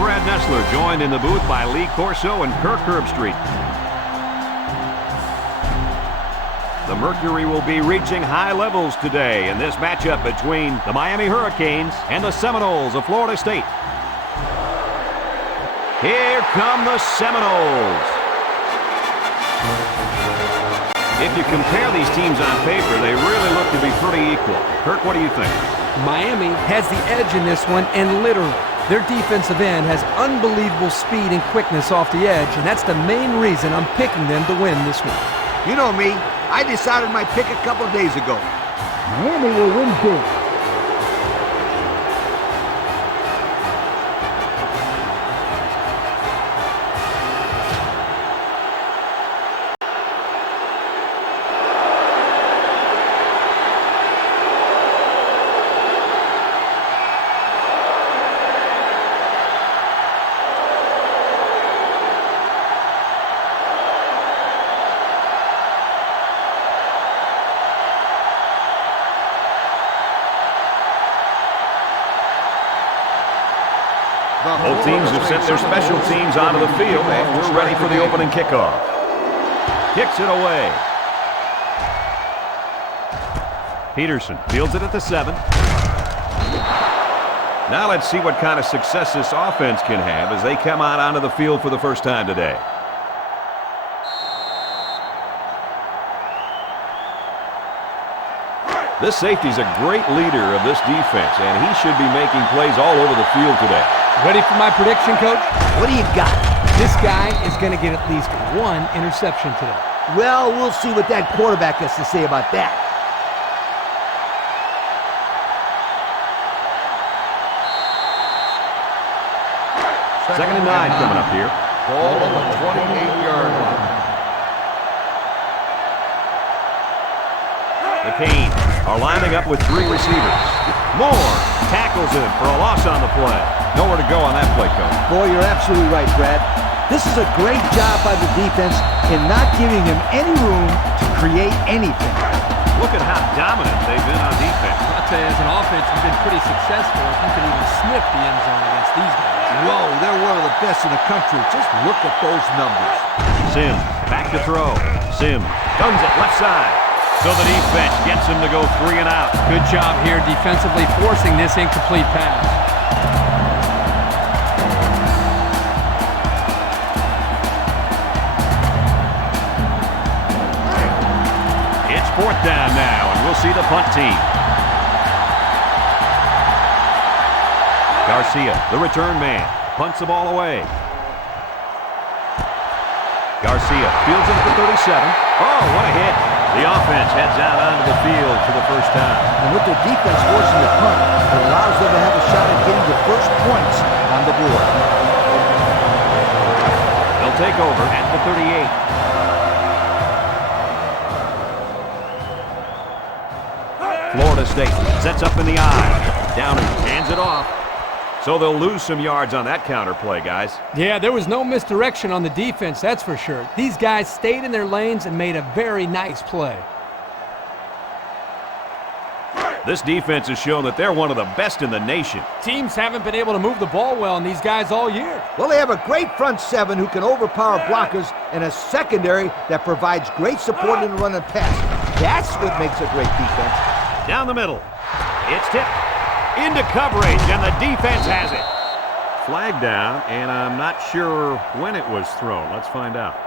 Brad Nessler, joined in the booth by Lee Corso and Kirk Herbstreit. The mercury will be reaching high levels today in this matchup between the Miami Hurricanes and the Seminoles of Florida State. Here come the Seminoles. If you compare these teams on paper, they really look to be pretty equal. Kirk, what do you think? Miami has the edge in this one, and literally, their defensive end has unbelievable speed and quickness off the edge, and that's the main reason I'm picking them to win this one. You know me, I decided my pick a couple of days ago. Miami will win big. Both teams have sent their special teams onto the field, and we're ready for the opening kickoff. Kicks it away. Peterson fields it at the 7. Now let's see what kind of success this offense can have as they come out onto the field for the first time today. This safety's a great leader of this defense, and he should be making plays all over the field today. Ready for my prediction, Coach? What do you got? This guy is going to get at least one interception today. Well, we'll see what that quarterback has to say about that. Second and 9 coming up here. Ball on the 28-yard line. The Canes are lining up with 3 receivers. Moore tackles him for a loss on the play. Nowhere to go on that play, Coach. Boy, you're absolutely right, Brad. This is a great job by the defense in not giving him any room to create anything. Look at how dominant they've been on defense. I'll tell you, as an offense, we've been pretty successful if you can even sniff the end zone against these guys. Whoa, they're one of the best in the country. Just look at those numbers. Sims back to throw. Sims guns it left side. So the defense gets him to go 3 and out. Good job here defensively forcing this incomplete pass. It's 4th down now, and we'll see the punt team. Garcia, the return man, punts the ball away. Garcia fields it at the 37. Oh, what a hit. The offense heads out onto the field for the first time. And with their defense forcing the punt, it allows them to have a shot at getting the first points on the board. They'll take over at the 38. Florida State sets up in the eye. Downing hands it off. So they'll lose some yards on that counter play, guys. Yeah, there was no misdirection on the defense, that's for sure. These guys stayed in their lanes and made a very nice play. This defense has shown that they're one of the best in the nation. Teams haven't been able to move the ball well on these guys all year. Well, they have a great front 7 who can overpower blockers and a secondary that provides great support in the run and pass. That's what makes a great defense. Down the middle. It's tipped. Into coverage, and the defense has it. Flag down, and I'm not sure when it was thrown. Let's find out.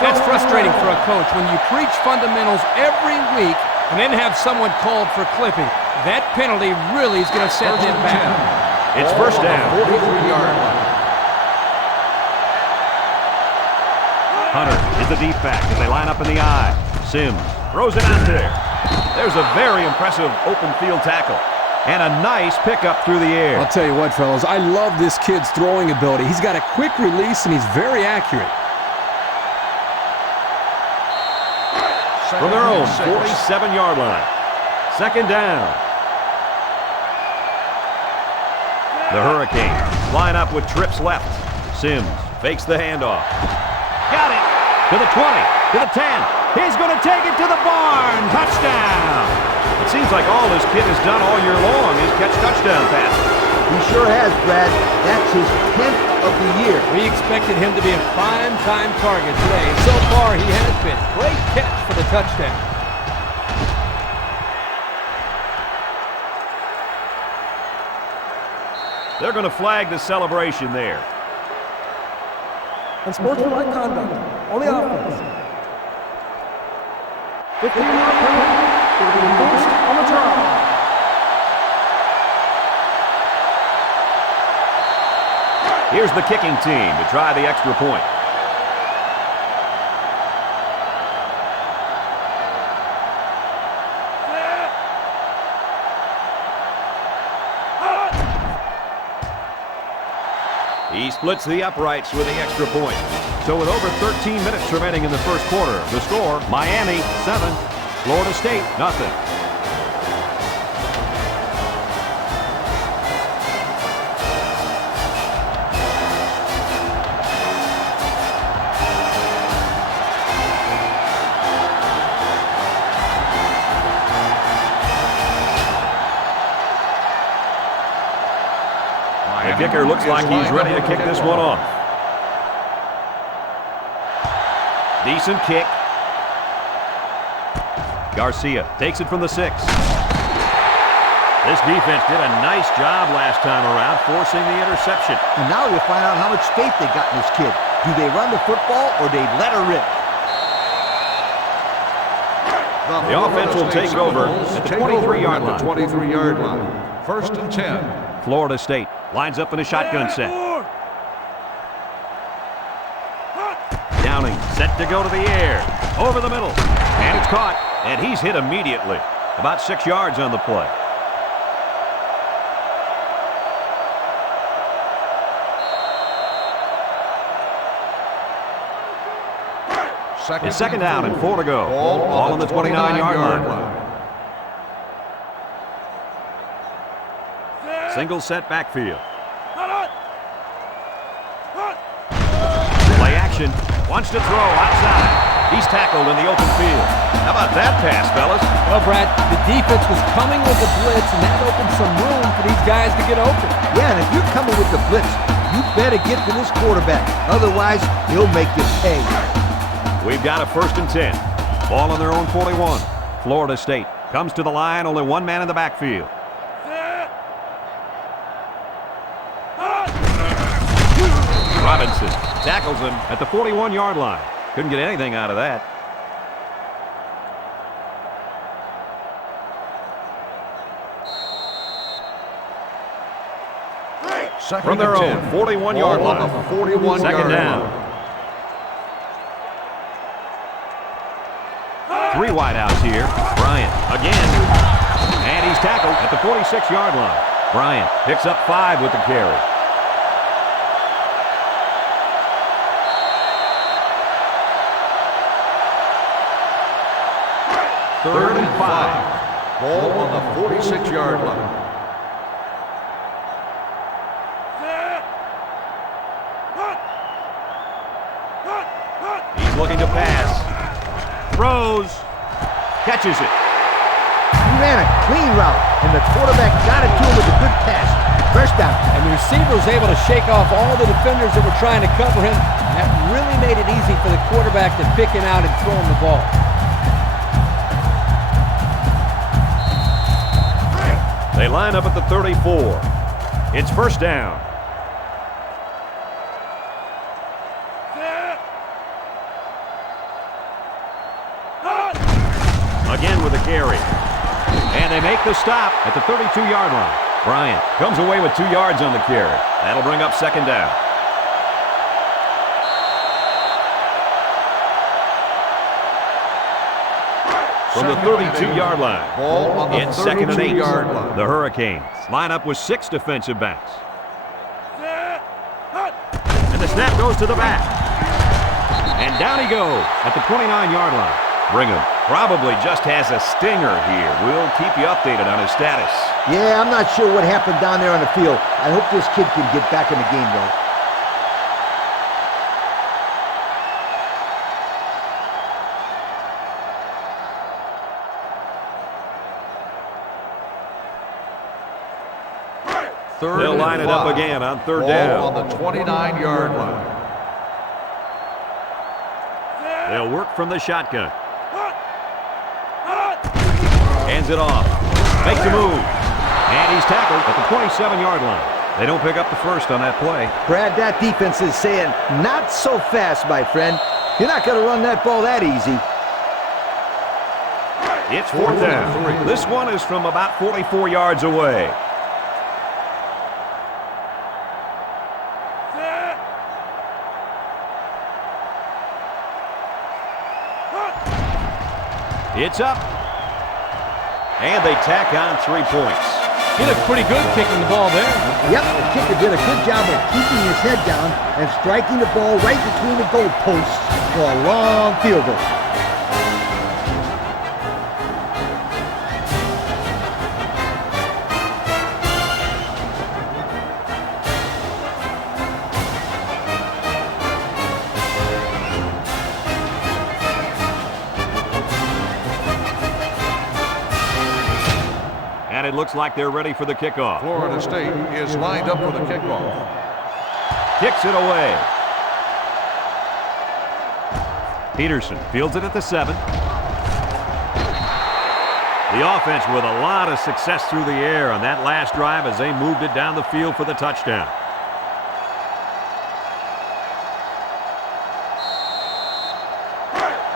That's frustrating for a coach when you preach fundamentals every week and then have someone called for clipping. That penalty really is going to set them back. It's first down. 43-yard line. Hunter is the deep back as they line up in the eye. Sims throws it out there. There's a very impressive open field tackle. And a nice pickup through the air. I'll tell you what, fellas, I love this kid's throwing ability. He's got a quick release, and he's very accurate. From their own 47-yard line. Second down. The Hurricanes line up with trips left. Sims fakes the handoff. Got it. To the 20, to the 10, He's going to take it to the barn. Touchdown. It seems like all this kid has done all year long is catch touchdown passes. He sure has, Brad. That's his 10th of the year. We expected him to be a prime-time target today. So far, he has been. Great catch for the touchdown. They're going to flag the celebration there. Unsportsmanlike conduct on the offense. 15-yard penalty will be enforced on the try. Here's the kicking team to try the extra point. He splits the uprights with the extra point. So with over 13 minutes remaining in the first quarter, the score, Miami 7, Florida State nothing. The kicker looks like he's ready to kick this one off. Decent kick. Garcia takes it from the 6. This defense did a nice job last time around forcing the interception. And now you'll find out how much faith they got in this kid. Do they run the football or they let her rip? The offense will take over at the 23-yard line. 23-yard line. First and 10. Florida State lines up in a shotgun set. Downing set to go to the air. Over the middle. And it's caught. And he's hit immediately. About 6 yards on the play. It's second down and 4 to go. Ball on the 29-yard line. Single set backfield. Play action. Wants to throw outside. He's tackled in the open field. How about that pass, fellas? Well, Brad, the defense was coming with the blitz, and that opened some room for these guys to get open. Yeah, and if you're coming with the blitz, you better get to this quarterback. Otherwise, he'll make you pay. We've got a first and 10. Ball on their own 41. Florida State comes to the line, only one man in the backfield. Robinson tackles him at the 41-yard line. Couldn't get anything out of that. From their own 41-yard line. 41-yard Second down. 3 wideouts here. Bryant again. And he's tackled at the 46-yard line. Bryant picks up 5 with the carry. Third and 5. Ball on the 46-yard line. He's looking to pass. Throws. Catches it. He ran a clean route, and the quarterback got it to him with a good pass. First down. And the receiver was able to shake off all the defenders that were trying to cover him. That really made it easy for the quarterback to pick him out and throw him the ball. They line up at the 34. It's first down. Again with a carry. And they make the stop at the 32-yard line. Bryant comes away with 2 yards on the carry. That'll bring up second down. From the 32-yard line, Ball on the it's second and 8. 32-yard line. The Hurricanes line up with 6 defensive backs. And the snap goes to the back. And down he goes at the 29-yard line. Brigham probably just has a stinger here. We'll keep you updated on his status. Yeah, I'm not sure what happened down there on the field. I hope this kid can get back in the game, though. 3rd They'll and line it up 5. again on 3rd Ball down. on the 29-yard line. They'll work from the shotgun. Hands it off. Makes a move. And he's tackled at the 27-yard line. They don't pick up the first on that play. Brad, that defense is saying, not so fast, my friend. You're not going to run that ball that easy. It's 4th down. This one is from about 44 yards away. It's up. And they tack on 3 points. He looked pretty good kicking the ball there. Yep, the kicker did a good job of keeping his head down and striking the ball right between the goalposts for a long field goal. And it looks like they're ready for the kickoff. Florida State is lined up for the kickoff. Kicks it away. Peterson fields it at the 7. The offense with a lot of success through the air on that last drive as they moved it down the field for the touchdown.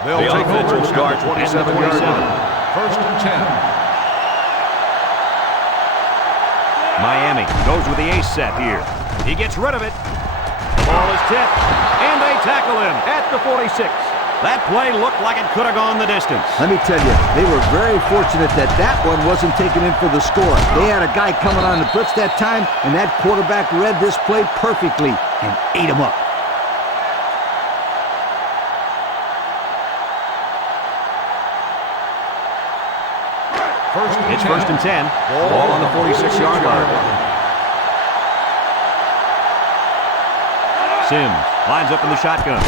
They'll The take offense over will start at the at the 27-yard 27. line. 1st and 10. Miami goes with the ace set here. He gets rid of it. The ball is tipped, and they tackle him at the 46. That play looked like it could have gone the distance. Let me tell you, they were very fortunate that that one wasn't taken in for the score. They had a guy coming on the blitz that time, and that quarterback read this play perfectly and ate him up. It's 1st and 10. Ball on the 46-yard line. Sims lines up in the shotgun.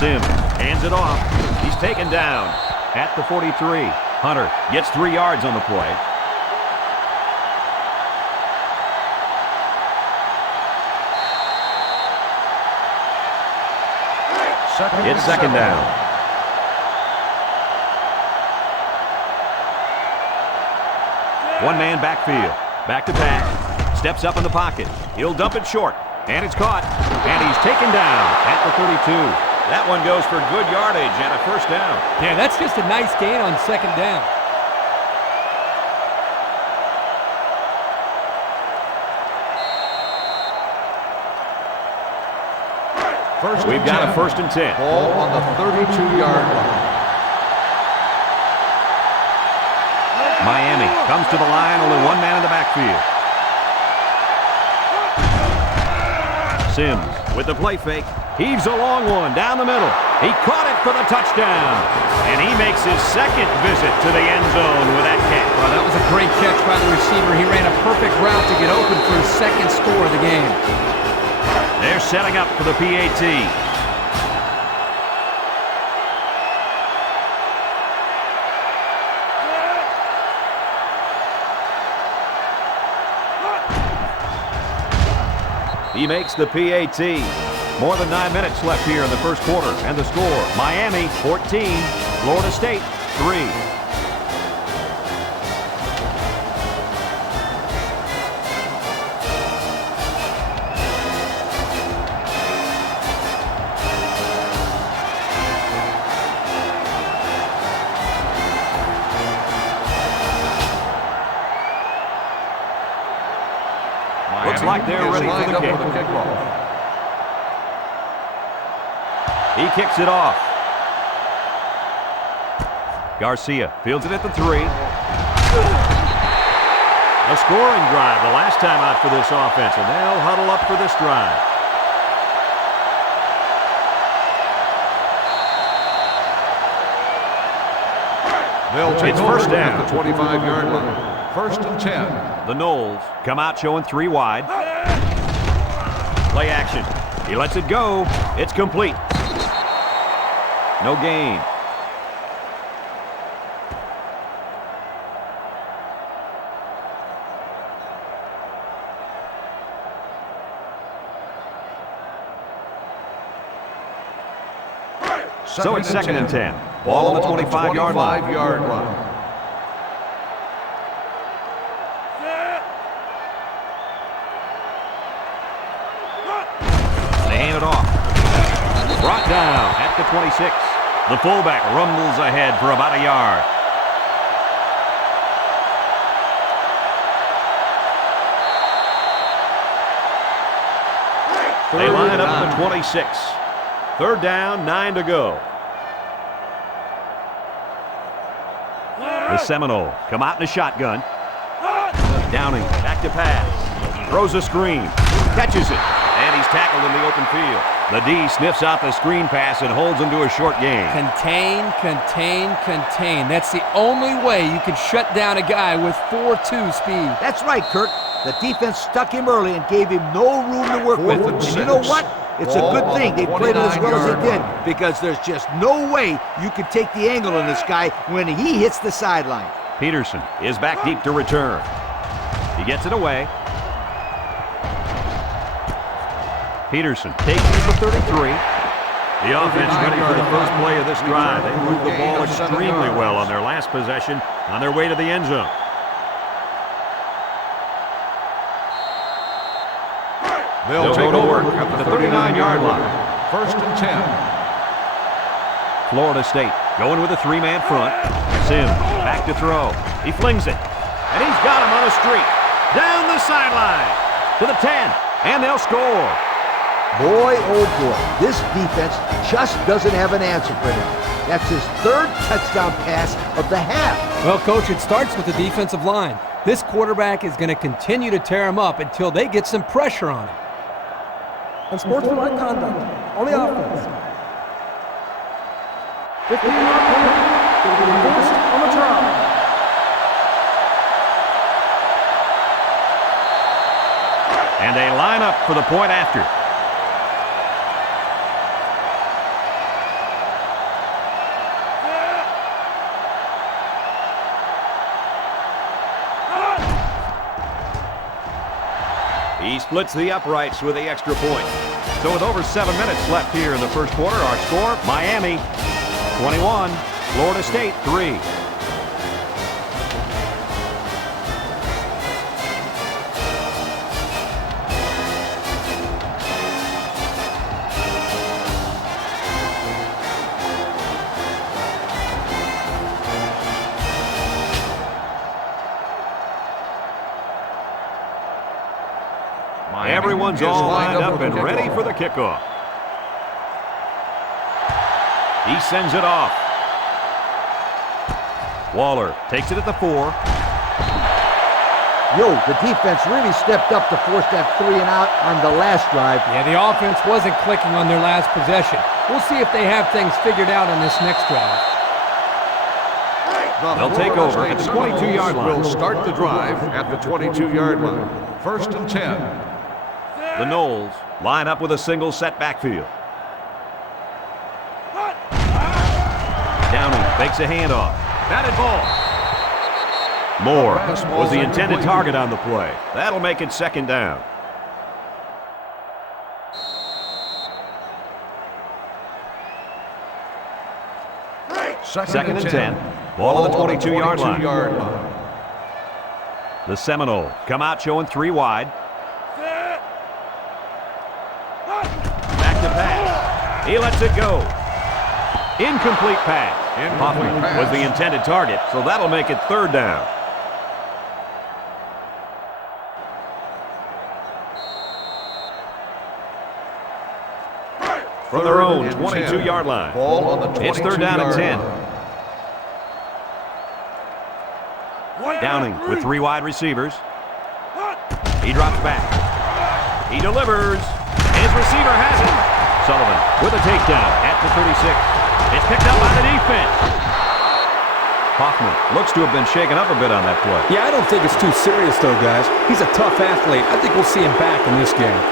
Sims hands it off. He's taken down at the 43. Hunter gets 3 yards on the play. It's 2nd down. One-man backfield. Back to pass. Steps up in the pocket. He'll dump it short. And it's caught. And he's taken down at the 32. That one goes for good yardage and a 1st down. Yeah, that's just a nice gain on 2nd down. We've got a 1st and 10. Ball on the 32-yard line. Miami comes to the line, only one man in the backfield. Sims with the play fake. Heaves a long one down the middle. He caught it for the touchdown. And he makes his 2nd visit to the end zone with that catch. Well, that was a great catch by the receiver. He ran a perfect route to get open for his 2nd score of the game. They're setting up for the PAT. He makes the PAT. More than 9 minutes left here in the 1st quarter. And the score, Miami 14, Florida State 3. Looks like they're ready for the kick. kickoff. He kicks it off. Garcia fields it at the 3. A scoring drive the last time out for this offense, and they'll huddle up for this drive. They'll take It's over 1st down. at the 25-yard line. 1st and 10. The Noles come out showing 3 wide. Play action. He lets it go. It's complete. No gain. So it's second and 10. Ball on the 25-yard line. 25-yard line. They hand it off. Brought down at the 26. The fullback rumbles ahead for about a yard. They line up at the 26. Third down, 9 to go. The Seminoles come out in a shotgun. Downing, back to pass. Throws a screen. Catches it. And he's tackled in the open field. The D sniffs out the screen pass and holds him to a short gain. Contain, contain, contain. That's the only way you can shut down a guy with 4.2 speed. That's right, Kirk. The defense stuck him early and gave him no room to work with. and And you know 6. what? It's a good thing they played it as well as they did, 29-yard because there's just no way you can take the angle on this guy when he hits the sideline. Peterson is back deep to return. He gets it away. Peterson takes it to 33. The offense ready for the first play of this drive. They moved the ball extremely well on their last possession on their way to the end zone. They'll go take to over work at at the the 39-yard 39-yard line. First and 10. Florida State going with a three-man front. Sims back to throw. He flings it. And he's got him on a streak. Down the sideline to the 10. And they'll score. Boy, oh boy, this defense just doesn't have an answer for him. That's his third touchdown pass of the half. Well, Coach, it starts with the defensive line. This quarterback is going to continue to tear him up until they get some pressure on him. Unsportsmanlike conduct on the offense. 15-yard penalty will be enforced on the try. And they line up for the point after. He splits the uprights with the extra point. So with over 7 minutes left here in the first quarter, our score, Miami 21, Florida State 3. Everyone's all lined up and ready for the kickoff. He sends it off. Waller takes it at the 4. Yo, the defense really stepped up to force that 3 and out on the last drive. Yeah, the offense wasn't clicking on their last possession. We'll see if they have things figured out on this next drive. They'll take over at the 22-yard line. Will start the drive at the 22-yard line. First and 10. The Noles line up with a single set backfield. Downing fakes a handoff. Batted ball. Moore was the intended target on the play. That'll make it second down. Second and 10. Ball on the 22-yard line. The Seminoles come out showing 3 wide. Back to pass. He lets it go. Incomplete pass. Hoffman was the intended target, so that'll make it third down. From their own 22-yard line. Ball on the 22-yard line. It's third down and 10. Downing with 3 wide receivers. He drops back. He delivers. His receiver has it. Sullivan with a takedown at the 36. It's picked up by the defense. Hoffman looks to have been shaken up a bit on that play. Yeah, I don't think it's too serious, though, guys. He's a tough athlete. I think we'll see him back in this game.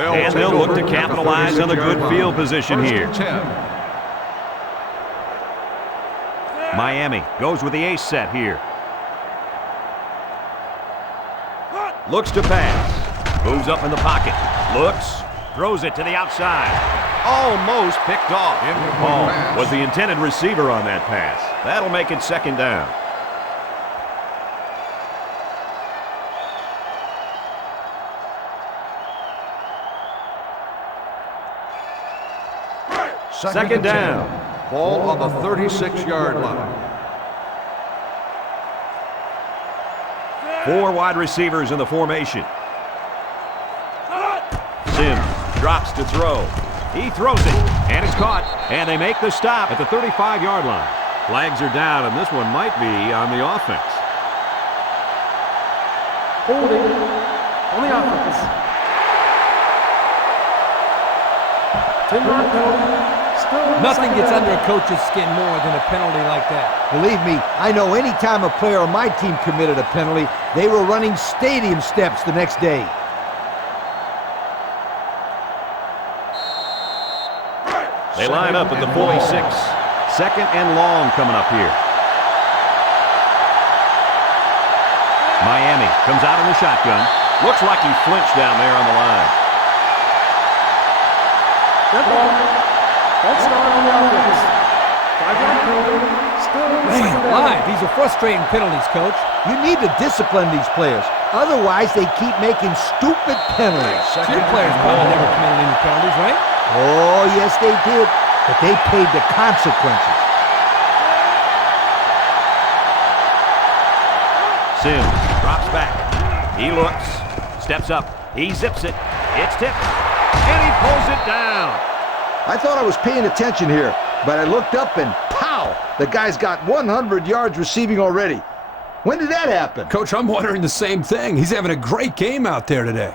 And they'll look to capitalize on the good field position here. Miami goes with the ace set here. Looks to pass. Moves up in the pocket. Looks. Throws it to the outside. Almost picked off. Ball was the intended receiver on that pass. That'll make it second down. Second down. Ball on the 36-yard line. 4 wide receivers in the formation. Sims drops to throw. He throws it, and it's caught. And they make the stop at the 35-yard line. Flags are down, and this one might be on the offense. Holding on the offense. 10-yard penalty. Nothing gets under a coach's skin more than a penalty like that. Believe me, I know any time a player on my team committed a penalty, they were running stadium steps the next day. They line up at the 46. Second and long coming up here. Miami comes out in the shotgun. Looks like he flinched down there on the line. Red ball. That's not on the offense. 5-yard penalty. Still Man, alive. These are frustrating penalties, Coach. You need to discipline these players. Otherwise, they keep making stupid penalties. Your players probably never committed any penalties, right? Oh, yes, they did. But they paid the consequences. Sims drops back. He looks. Steps up. He zips it. It's tipped. And he pulls it down. I thought I was paying attention here, but I looked up and pow! The guy's got 100 yards receiving already. When did that happen? Coach, I'm wondering the same thing. He's having a great game out there today.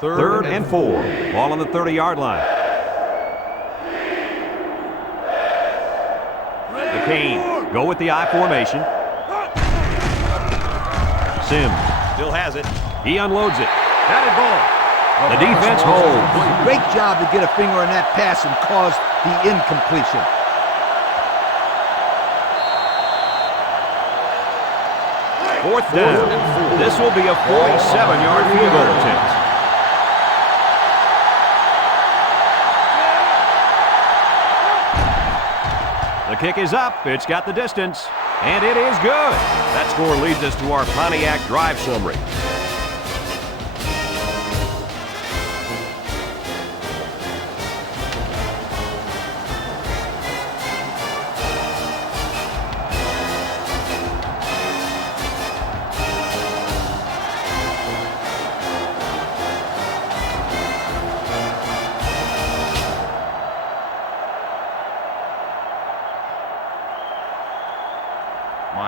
Third and 4. Ball on the 30-yard line. The Canes go with the I formation. Sims still has it. He unloads it. Batted ball. The defense holds. Great job to get a finger on that pass and cause the incompletion. Fourth down. This will be a 47-yard field goal attempt. The kick is up. It's got the distance. And it is good. That score leads us to our Pontiac drive summary.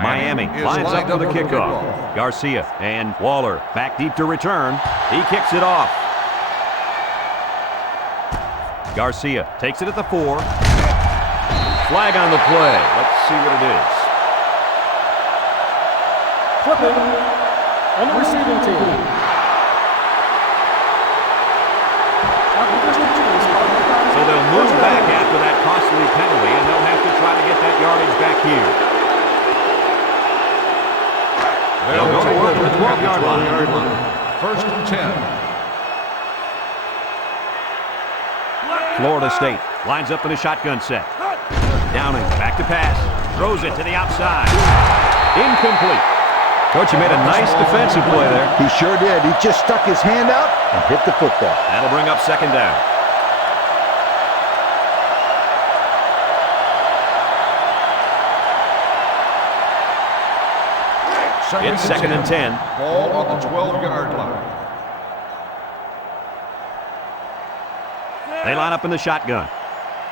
Miami lines up for the kickoff. Garcia and Waller back deep to return. He kicks it off. Garcia takes it at the 4. Flag on the play. Let's see what it is. Flipping on the receiving team. So they'll move back after that costly penalty, and they'll have to try to get that yardage back here. They'll go to work at the 12-yard line. First and 10. Florida State lines up in a shotgun set. Downing back to pass. Throws it to the outside. Incomplete. Coach, you made a nice defensive play there. He sure did. He just stuck his hand out and hit the football. That'll bring up second down. It's second and 10. Ball on the 12-yard line. They line up in the shotgun.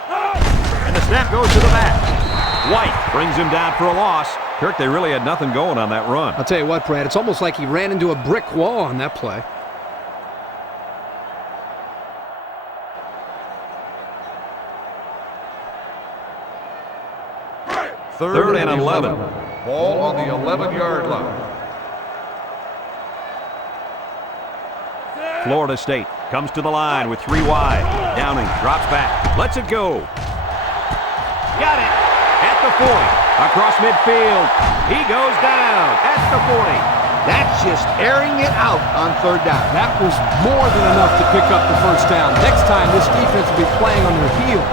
And the snap goes to the back. White brings him down for a loss. Kirk, they really had nothing going on that run. I'll tell you what, Brad, it's almost like he ran into a brick wall on that play. Third and 11. Ball on the 11-yard line. Florida State comes to the line with 3 wide. Downing drops back. Lets it go. got it at the 40. Across midfield. He goes down at the 40. That's just airing it out on third down. That was more than enough to pick up the first down. Next time, this defense will be playing on their heels.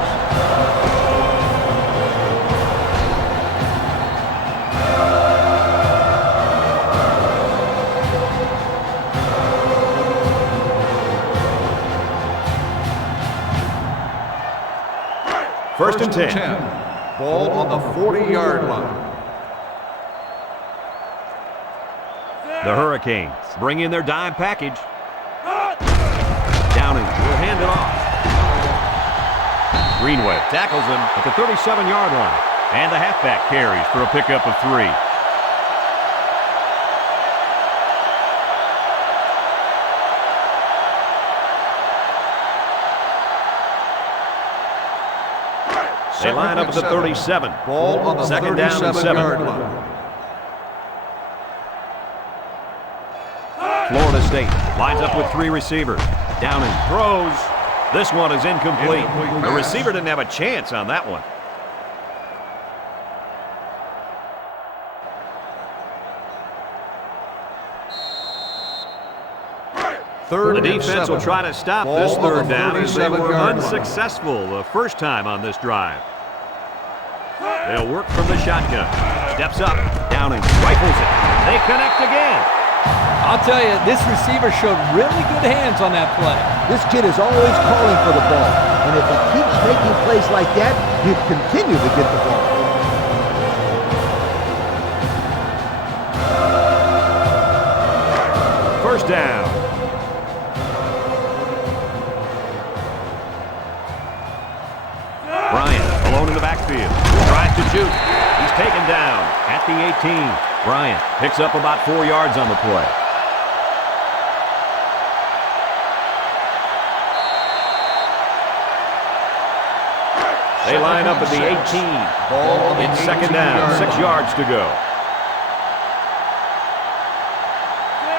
First and 10. Ball on the 40-yard line. The Hurricanes bring in their dime package. Downing will hand it off. Greenway tackles him at the 37-yard line. And the halfback carries for a pickup of 3. They line up at the 37. Ball on the Second down and 7. 37-yard line. Florida State lines up with 3 receivers. Downing throws. This one is incomplete. The receiver didn't have a chance on that one. The defense will try to stop this third down as they were unsuccessful the first time on this drive. They'll work from the shotgun. Steps up. Downing rifles it. They connect again. I'll tell you, this receiver showed really good hands on that play. This kid is always calling for the ball. And if he keeps making plays like that, you continue to get the ball. First down. Bryant alone in the backfield. Tries to shoot. He's taken down at the 18. Bryant picks up about 4 yards on the play. They line up at the 18. It's second down, 6 yards to go.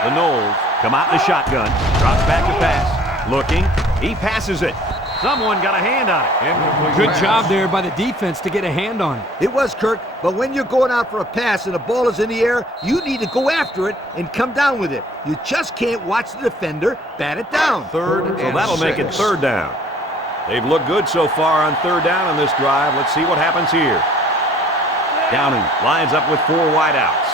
The Noles come out in the shotgun. Drops back to pass. Looking. He passes it. Someone got a hand on it. Good job there by the defense to get a hand on it. It was, Kirk, but when you're going out for a pass and the ball is in the air, you need to go after it and come down with it. You just can't watch the defender bat it down. Third and 6. So that'll make it third down. They've looked good so far on third down on this drive. Let's see what happens here. Downing lines up with 4 wideouts.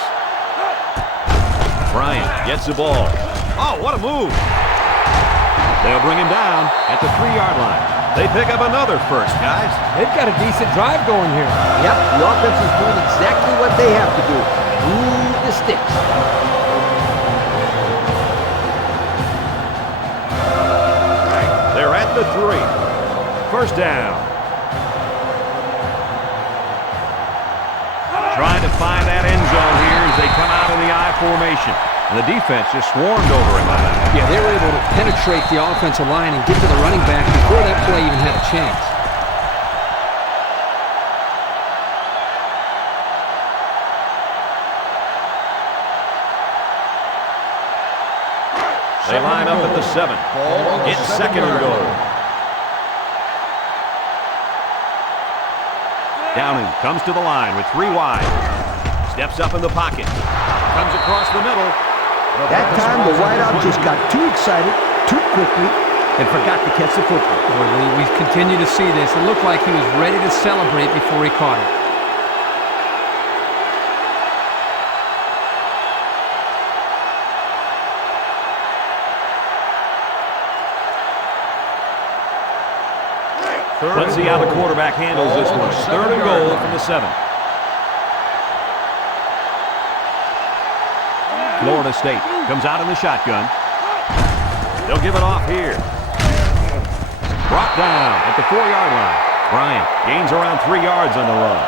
Bryant gets the ball. Oh, what a move. They'll bring him down at the 3-yard line. They pick up another first, guys. They've got a decent drive going here. Yep, the offense is doing exactly what they have to do. Move the sticks. They're at the 3. First down. Trying to find that end zone here as they come out in the I formation. And the defense just swarmed over him on that. Yeah, they were able to penetrate the offensive line and get to the running back before that play even had a chance. They line up at the 7. It's second and goal. Downing comes to the line with 3 wide. Steps up in the pocket. Comes across the middle. That time, the wideout just got too excited, too quickly, and forgot to catch the football. Boy, Lee, we continue to see this. It looked like he was ready to celebrate before he caught it. Let's see how the quarterback handles this one. Third and goal from the 7. Florida State comes out in the shotgun. They'll give it off here. Brought down at the 4-yard line. Bryant gains around 3 yards on the run.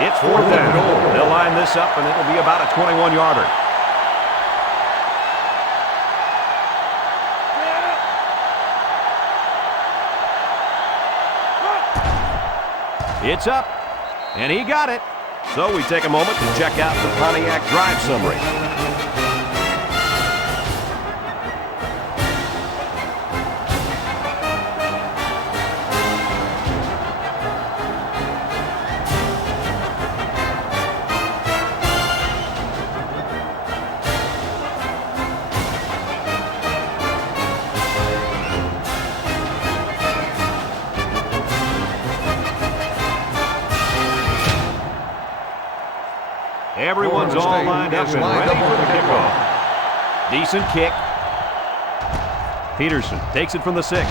It's 4th down. They'll line this up, and it'll be about a 21-yarder. It's up, and he got it. So we take a moment to check out the Pontiac drive summary. Everyone's all lined up and ready for the kickoff. Decent kick. Peterson takes it from the 6. So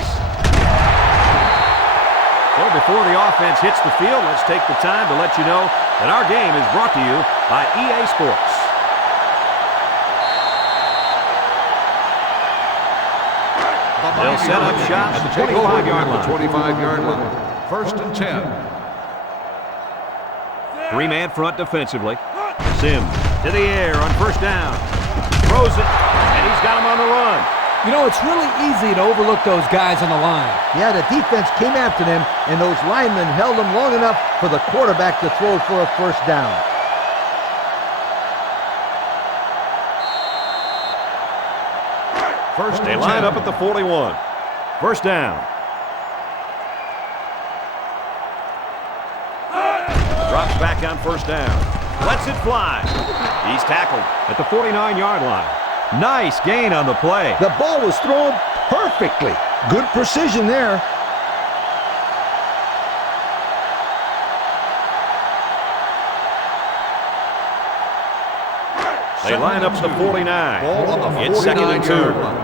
before the offense hits the field, let's take the time to let you know that our game is brought to you by EA Sports. They'll set up shop at the 25-yard line. 25-yard line. First and 10. Three-man front defensively. Sims to the air on first down. Throws it, and he's got him on the run. You know, it's really easy to overlook those guys on the line. Yeah, the defense came after them, and those linemen held them long enough for the quarterback to throw for a first down. First They and line 10. up at the 41. First down. Drops back on first down. Lets it fly. He's tackled at the 49-yard line. Nice gain on the play. The ball was thrown perfectly. Good precision there. They line up at the 49. Ball on the It's second and 2. 49-yard line.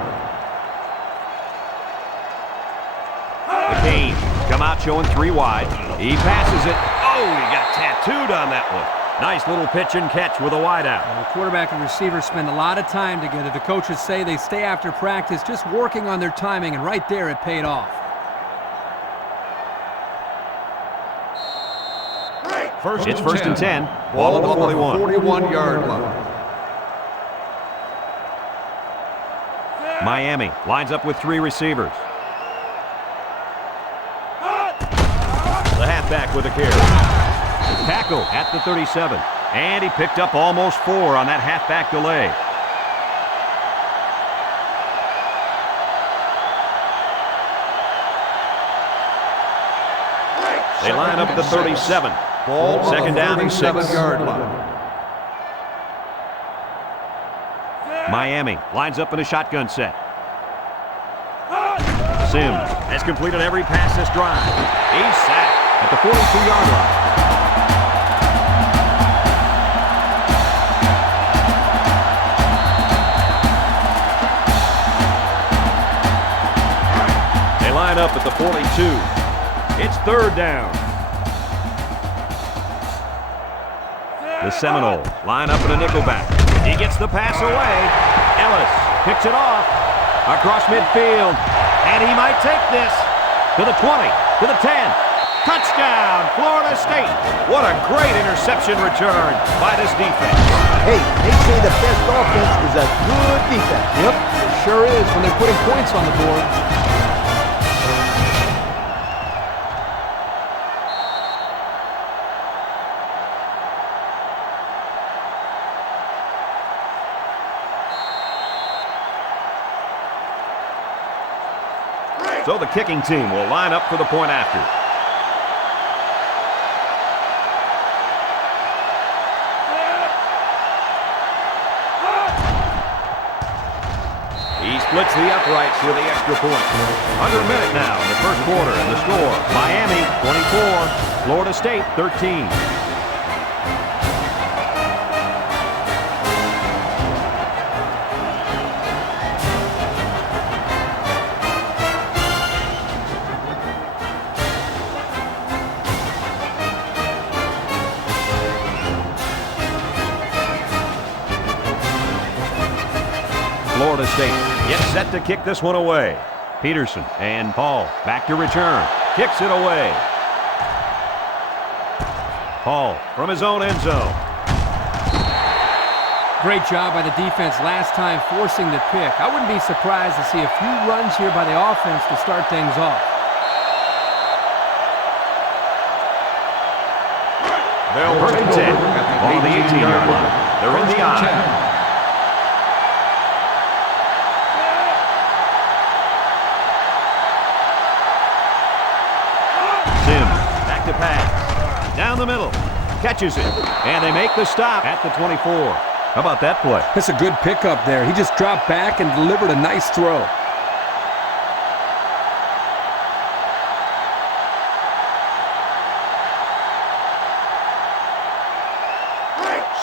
The Canes come out showing 3 wide. He passes it. Oh, he got tattooed on that one. Nice little pitch and catch with a wide out. The quarterback and receiver spend a lot of time together. The coaches say they stay after practice just working on their timing, and right there it paid off. It's first and 10. Ball on the 41. 41-yard line. Miami lines up with 3 receivers. The halfback with a carry. Tackle at the 37. And he picked up almost 4 on that halfback delay. They line up at the 37. Ball Second down and 6. 37-yard line. Miami lines up in a shotgun set. Sims has completed every pass this drive. He's sacked at the 42-yard line. They line up at the 42. It's third down. The Seminoles line up in a nickelback. He gets the pass away. Ellis picks it off across midfield. And he might take this to the 20, to the 10. Touchdown, Florida State. What a great interception return by this defense. Hey, they say the best offense is a good defense. Yep, it sure is when they're putting points on the board. So the kicking team will line up for the point after. He splits the uprights with the extra point. Under a minute now in the first quarter, and the score, Miami 24, Florida State 13. Florida State gets set to kick this one away. Peterson and Paul back to return. Kicks it away. Paul from his own end zone. Great job by the defense last time forcing the pick. I wouldn't be surprised to see a few runs here by the offense to start things off. They'll First and 10 take over at on the 18-yard line. They're in the eye. Back to pass. Down the middle. Catches it. And they make the stop at the 24. How about that play? That's a good pickup there. He just dropped back and delivered a nice throw.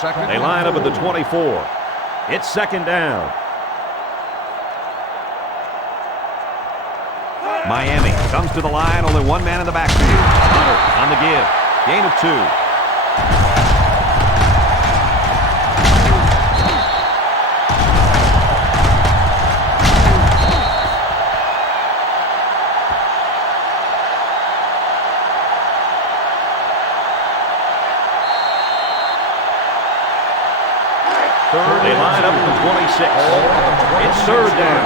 They line up at the 24. It's second down. Miami comes to the line, only one man in the backfield. Hunter on the give. Gain of 2. They line up at the 26. It's third down.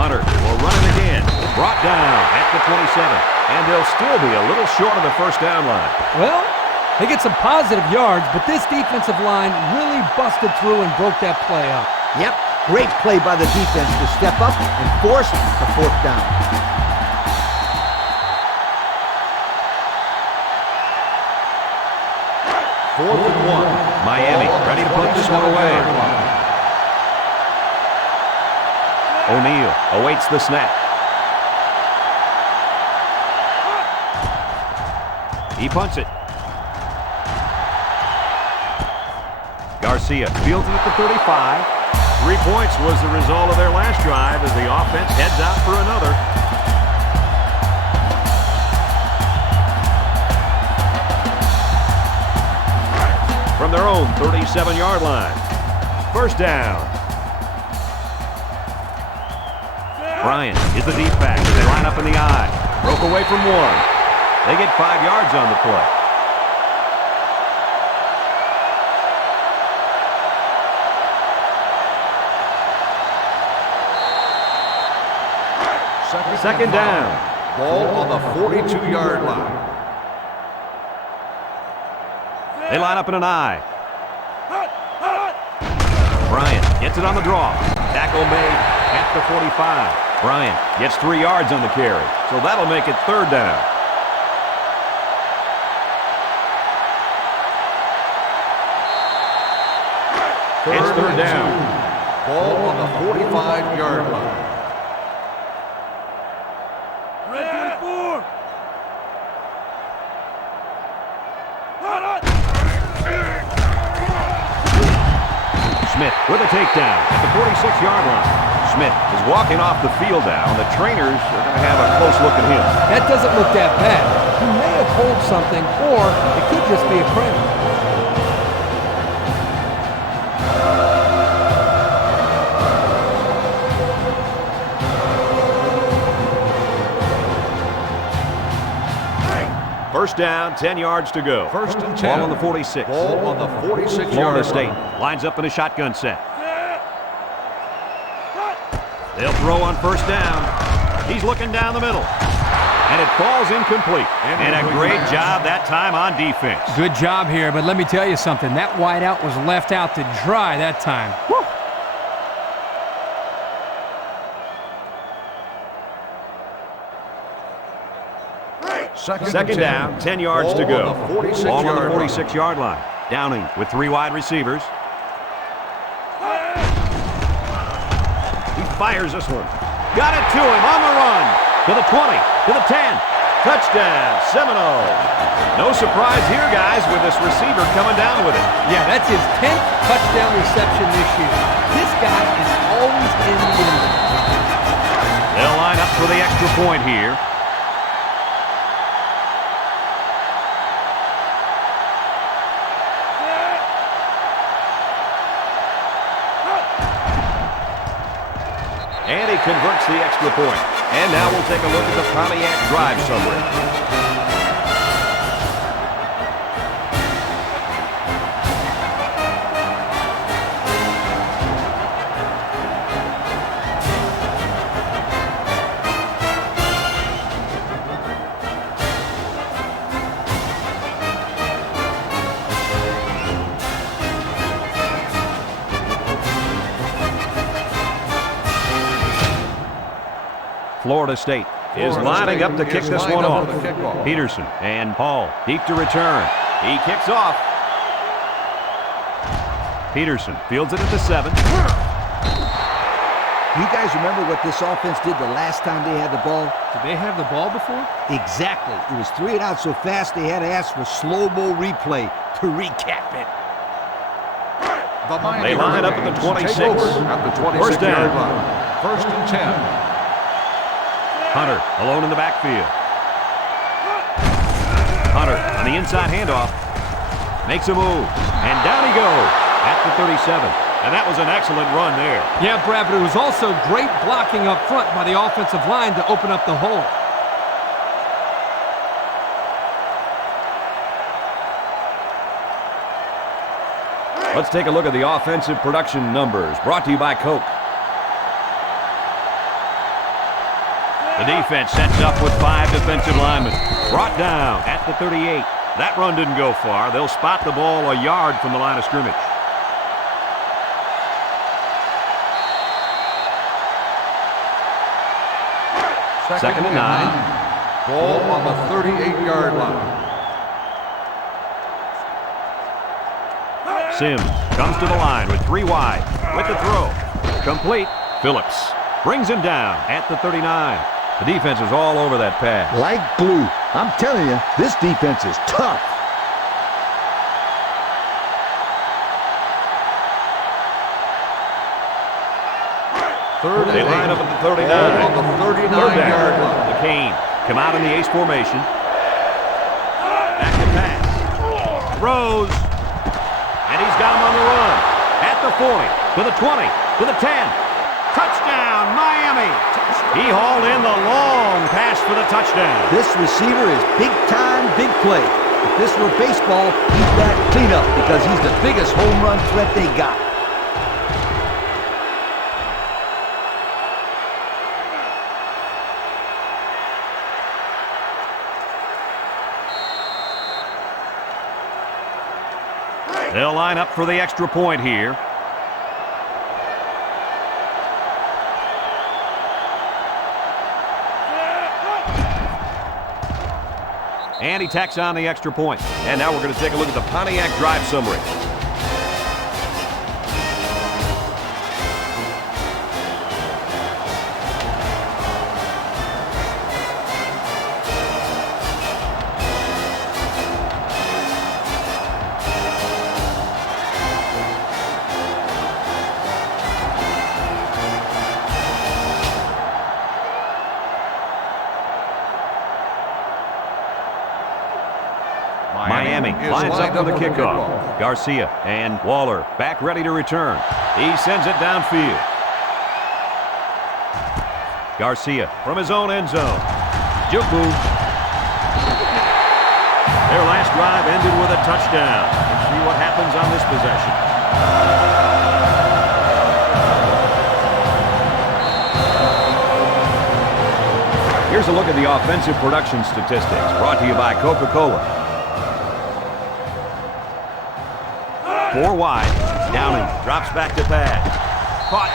Hunter will run it again. Brought down at the 27. And they'll still be a little short of the first down line. Well, they get some positive yards, but this defensive line really busted through and broke that play up. Yep, great play by the defense to step up and force the fourth down. Fourth and 1. Miami ready to put this one away. O'Neal awaits the snap. He punts it. Garcia fields it at the 35. 3 points was the result of their last drive as the offense heads out for another. From their own 37-yard line. First down. Bryant is the deep back as they line up in the I. Broke away from 1. They get 5 yards on the play. Second down. Ball on the 42-yard line. They line up in an I. Bryant gets it on the draw. Tackle made at the 45. Bryant gets 3 yards on the carry, so that'll make it third down. It's third down. Ball on the 45-yard line. Smith with a takedown at the 46-yard line. Smith is walking off the field now, and the trainers are going to have a close look at him. That doesn't look that bad. He may have pulled something, or it could just be a cramp. First down, 10 yards to go. First and 10. Ball on the 46. Ball on the 46-yard line. Florida State lines up in a shotgun set. They'll throw on first down. He's looking down the middle. And it falls incomplete. And a great job that time on defense. Good job here, but let me tell you something. That wideout was left out to dry that time. Woo! Second down, 10 yards to go. Ball on the 46-yard line. Downing with 3 wide receivers. He fires this one. Got it to him on the run. To the 20, to the 10. Touchdown, Seminoles. No surprise here, guys, with this receiver coming down with it. Yeah, that's his 10th touchdown reception this year. This guy is always in the end zone. They'll line up for the extra point here. And he converts the extra point. And now we'll take a look at the Pontiac drive summary. Florida State is lining up to kick this one off. Peterson and Paul deep to return. He kicks off. Peterson fields it at the 7. You guys remember what this offense did the last time they had the ball? Did they have the ball before? Exactly. It was 3 and out so fast they had to ask for slow-mo replay to recap it. They line up at the 26. At the 26-yard line. First and 10. Hunter alone in the backfield. Hunter on the inside handoff. Makes a move. And down he goes at the 37. And that was an excellent run there. Yeah, Brad, but it was also great blocking up front by the offensive line to open up the hole. Let's take a look at the offensive production numbers brought to you by Coke. The defense sets up with 5 defensive linemen. Brought down at the 38. That run didn't go far. They'll spot the ball a yard from the line of scrimmage. Second and 9. Ball on the 38-yard line. Sims comes to the line with 3 wide. With the throw. Complete. Phillips brings him down at the 39. The defense is all over that pass. Like glue. I'm telling you, this defense is tough. They line up at the 39. Ball on the 39-yard line. McCain come out in the ace formation. Back to pass. Throws. And he's got him on the run. At the 40, to the 20, to the 10. Touchdown, Miami. He hauled in the long pass for the touchdown. This receiver is big time, big play. If this were baseball, he'd bat cleanup because he's the biggest home run threat they got. They'll line up for the extra point here. And he tacks on the extra point. And now we're going to take a look at the Pontiac drive summary. Miami lines up for the kickoff. Garcia and Waller back ready to return. He sends it downfield. Garcia from his own end zone. Juku. Their last drive ended with a touchdown. Let's see what happens on this possession. Here's a look at the offensive production statistics brought to you by Coca-Cola. 4 wide. Downing drops back to pass. Caught.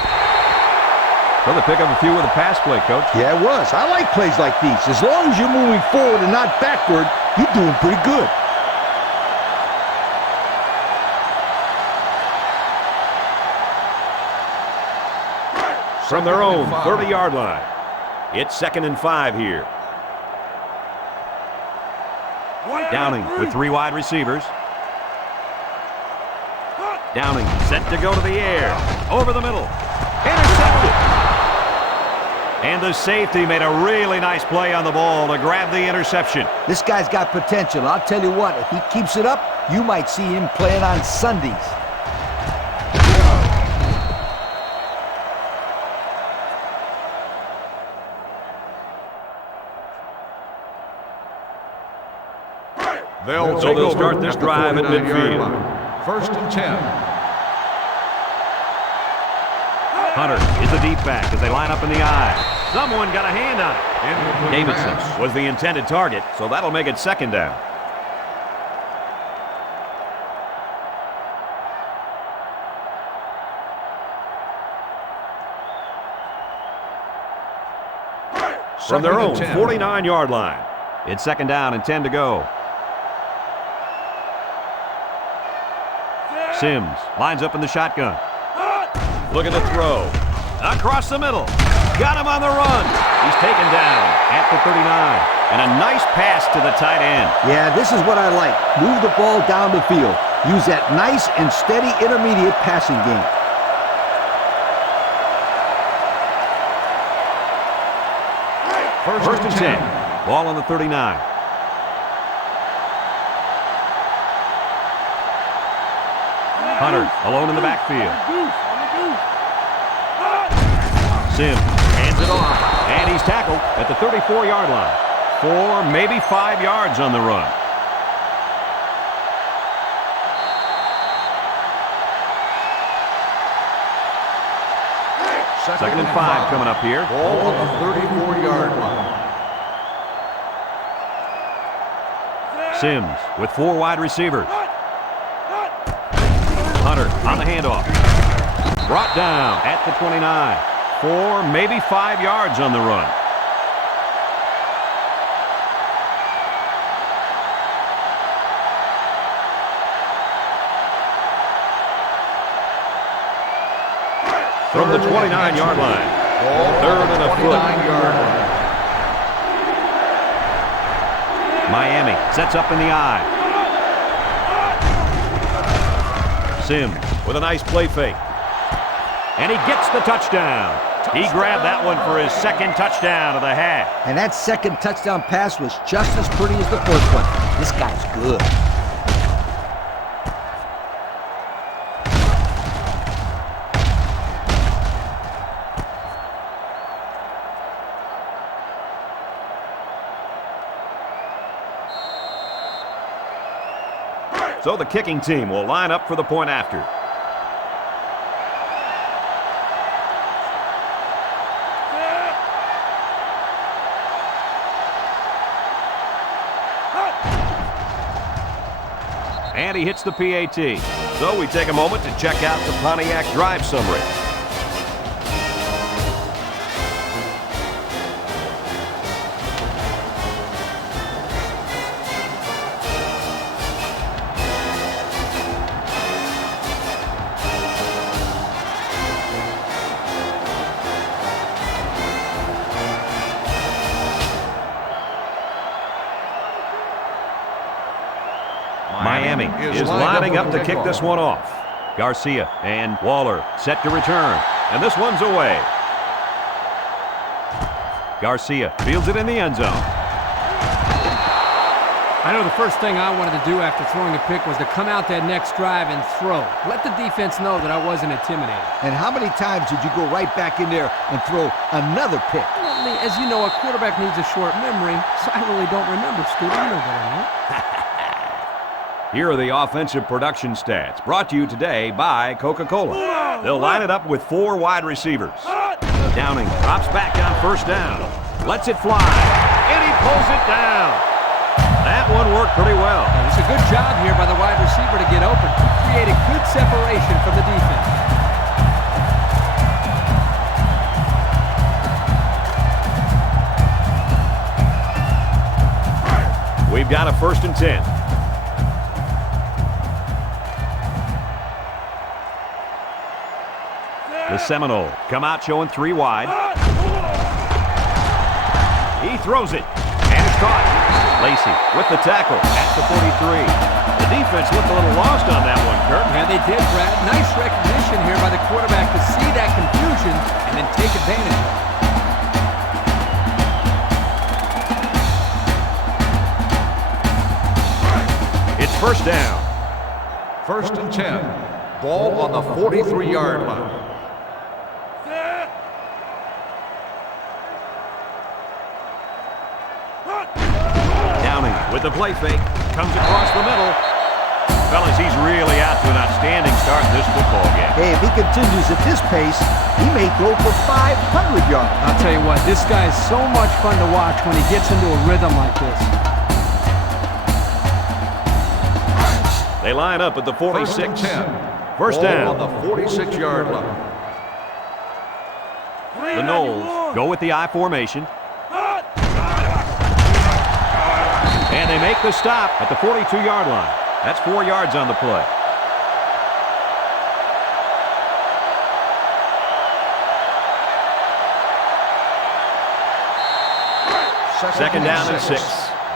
So they pick up a few with a pass play, Coach. Yeah, it was. I like plays like these. As long as you're moving forward and not backward, you're doing pretty good. From their own 30-yard line. It's 2nd and 5 here. Downing with 3 wide receivers. Downing set to go to the air. Over the middle. Intercepted. And the safety made a really nice play on the ball to grab the interception. This guy's got potential. I'll tell you what, if he keeps it up, you might see him playing on Sundays. They'll start this drive at midfield. First and 10. Hunter is the deep back as they line up in the eye. Someone got a hand on it. Davidson was the intended target, so that'll make it 2nd down. From their own 49-yard line. It's 2nd down and 10 to go. Sims lines up in the shotgun. Look at the throw. Across the middle. Got him on the run. He's taken down at the 39. And a nice pass to the tight end. Yeah, this is what I like. Move the ball down the field. Use that nice and steady intermediate passing game. First and 10. Ball on the 39. Hunter alone in the backfield. Sims hands it off. And he's tackled at the 34-yard line. 4, maybe 5 yards on the run. Second and 5 coming up here. Ball on the 34-yard line. Sims with 4 wide receivers. Hunter on the handoff. Brought down at the 29. 4, maybe 5 yards on the run. From the 29-yard line. Third and a foot. Miami sets up in the eye. Sims with a nice play fake. And he gets the touchdown. He grabbed that one for his second touchdown of the half. And that second touchdown pass was just as pretty as the first one. This guy's good. So the kicking team will line up for the point after. And he hits the PAT. So we take a moment to check out the Pontiac drive summary. Miami is lining up to kick this one off. Garcia and Waller set to return. And this one's away. Garcia fields it in the end zone. I know the first thing I wanted to do after throwing a pick was to come out that next drive and throw. Let the defense know that I wasn't intimidated. And how many times did you go right back in there and throw another pick? Well, Lee, as you know, a quarterback needs a short memory, so I really don't remember, Scooter. You know better than that. Here are the offensive production stats, brought to you today by Coca-Cola. They'll line it up with 4 wide receivers. Downing drops back on first down, lets it fly, and he pulls it down. That one worked pretty well. It was a good job here by the wide receiver to get open. He created good separation from the defense. We've got a first and 10. The Seminoles come out showing 3 wide. He throws it, and it's caught. Lacey with the tackle at the 43. The defense looked a little lost on that one, Kirk. Yeah, they did, Brad. Nice recognition here by the quarterback to see that confusion and then take advantage of it. It's first down. First and 10. Ball on the 43-yard line. With the play fake, comes across the middle. Fellas, he's really out to an outstanding start in this football game. Hey, if he continues at this pace, he may throw for 500 yards. I'll tell you what, this guy's so much fun to watch when he gets into a rhythm like this. They line up at the 46. First and 10. First down. Ball on the 46-yard line. The Noles go with the I formation. And they make the stop at the 42-yard line. That's 4 yards on the play. Second down and 6.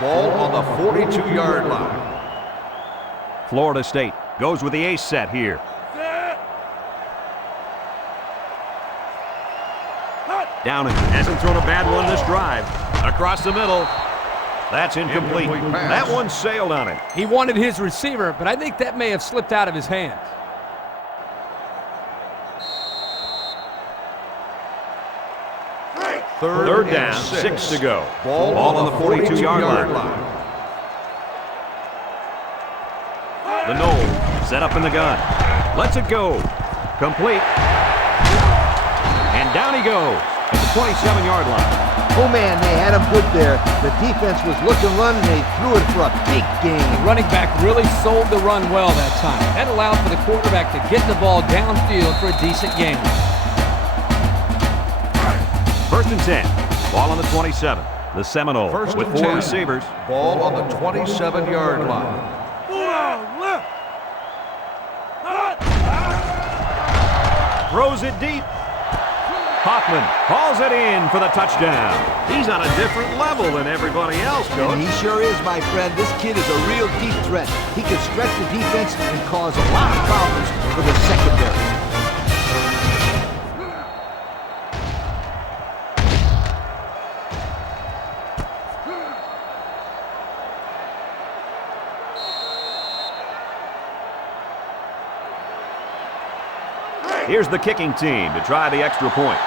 Ball on the 42-yard line. Florida State goes with the ace set here. Downing hasn't thrown a bad one this drive. Across the middle. That's incomplete. That one sailed on him. He wanted his receiver, but I think that may have slipped out of his hands. Third down, 6 to go. Ball on the 42-yard line. The Noles set up in the gun. Lets it go. Complete. And down he goes at the 27-yard line. Oh, man, they had him good there. The defense was looking run, and they threw it for a big gain. The running back really sold the run well that time. That allowed for the quarterback to get the ball downfield for a decent gain. First and 10. Ball on the 27. The Seminoles First with and 4 10. receivers. Ball on the 27-yard line. Throws it deep. Hoffman hauls it in for the touchdown. He's on a different level than everybody else, Coach. And he sure is, my friend. This kid is a real deep threat. He can stretch the defense and cause a lot of problems for the secondary. Here's the kicking team to try the extra point.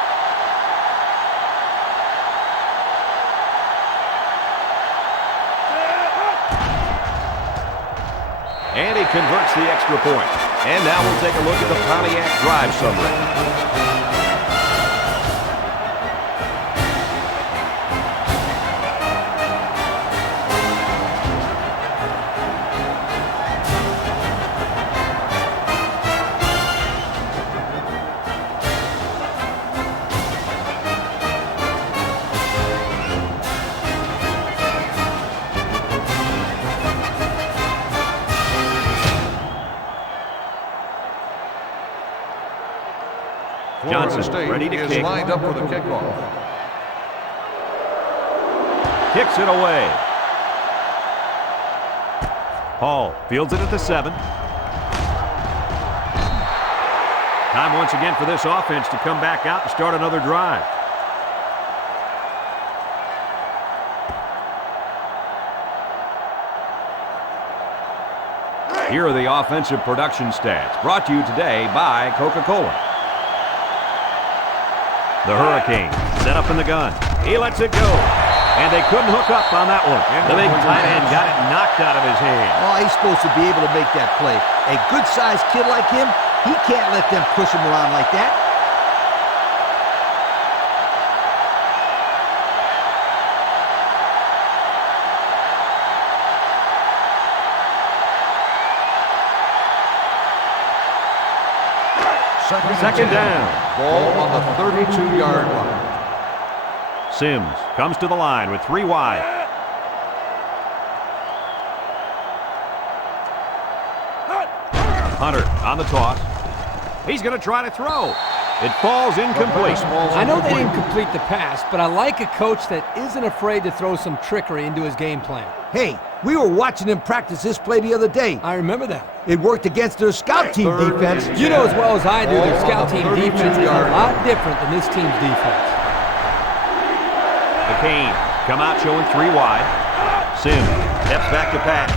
And he converts the extra point. And now we'll take a look at the Pontiac drive summary. Florida Johnson State ready to is kick. lined up for the kickoff. Kicks it away. Hall fields it at the 7. Time once again for this offense to come back out and start another drive. Here are the offensive production stats, brought to you today by Coca-Cola. The Hurricanes set up in the gun. He lets it go. And they couldn't hook up on that one. The big tight end got it knocked out of his hand. Oh, he's supposed to be able to make that play. A good-sized kid like him, he can't let them push him around like that. Second down. Ball on the 32-yard line. Sims comes to the line with 3 wide. Hunter on the toss. He's going to try to throw. It falls incomplete. I know they didn't complete the pass, but I like a coach that isn't afraid to throw some trickery into his game plan. Hey, we were watching him practice this play the other day. I remember that. It worked against their scout team defense. You know as well as I do, their scout team defense is a lot different than this team's defense. The Canes come out showing 3 wide. Sims steps back to pass.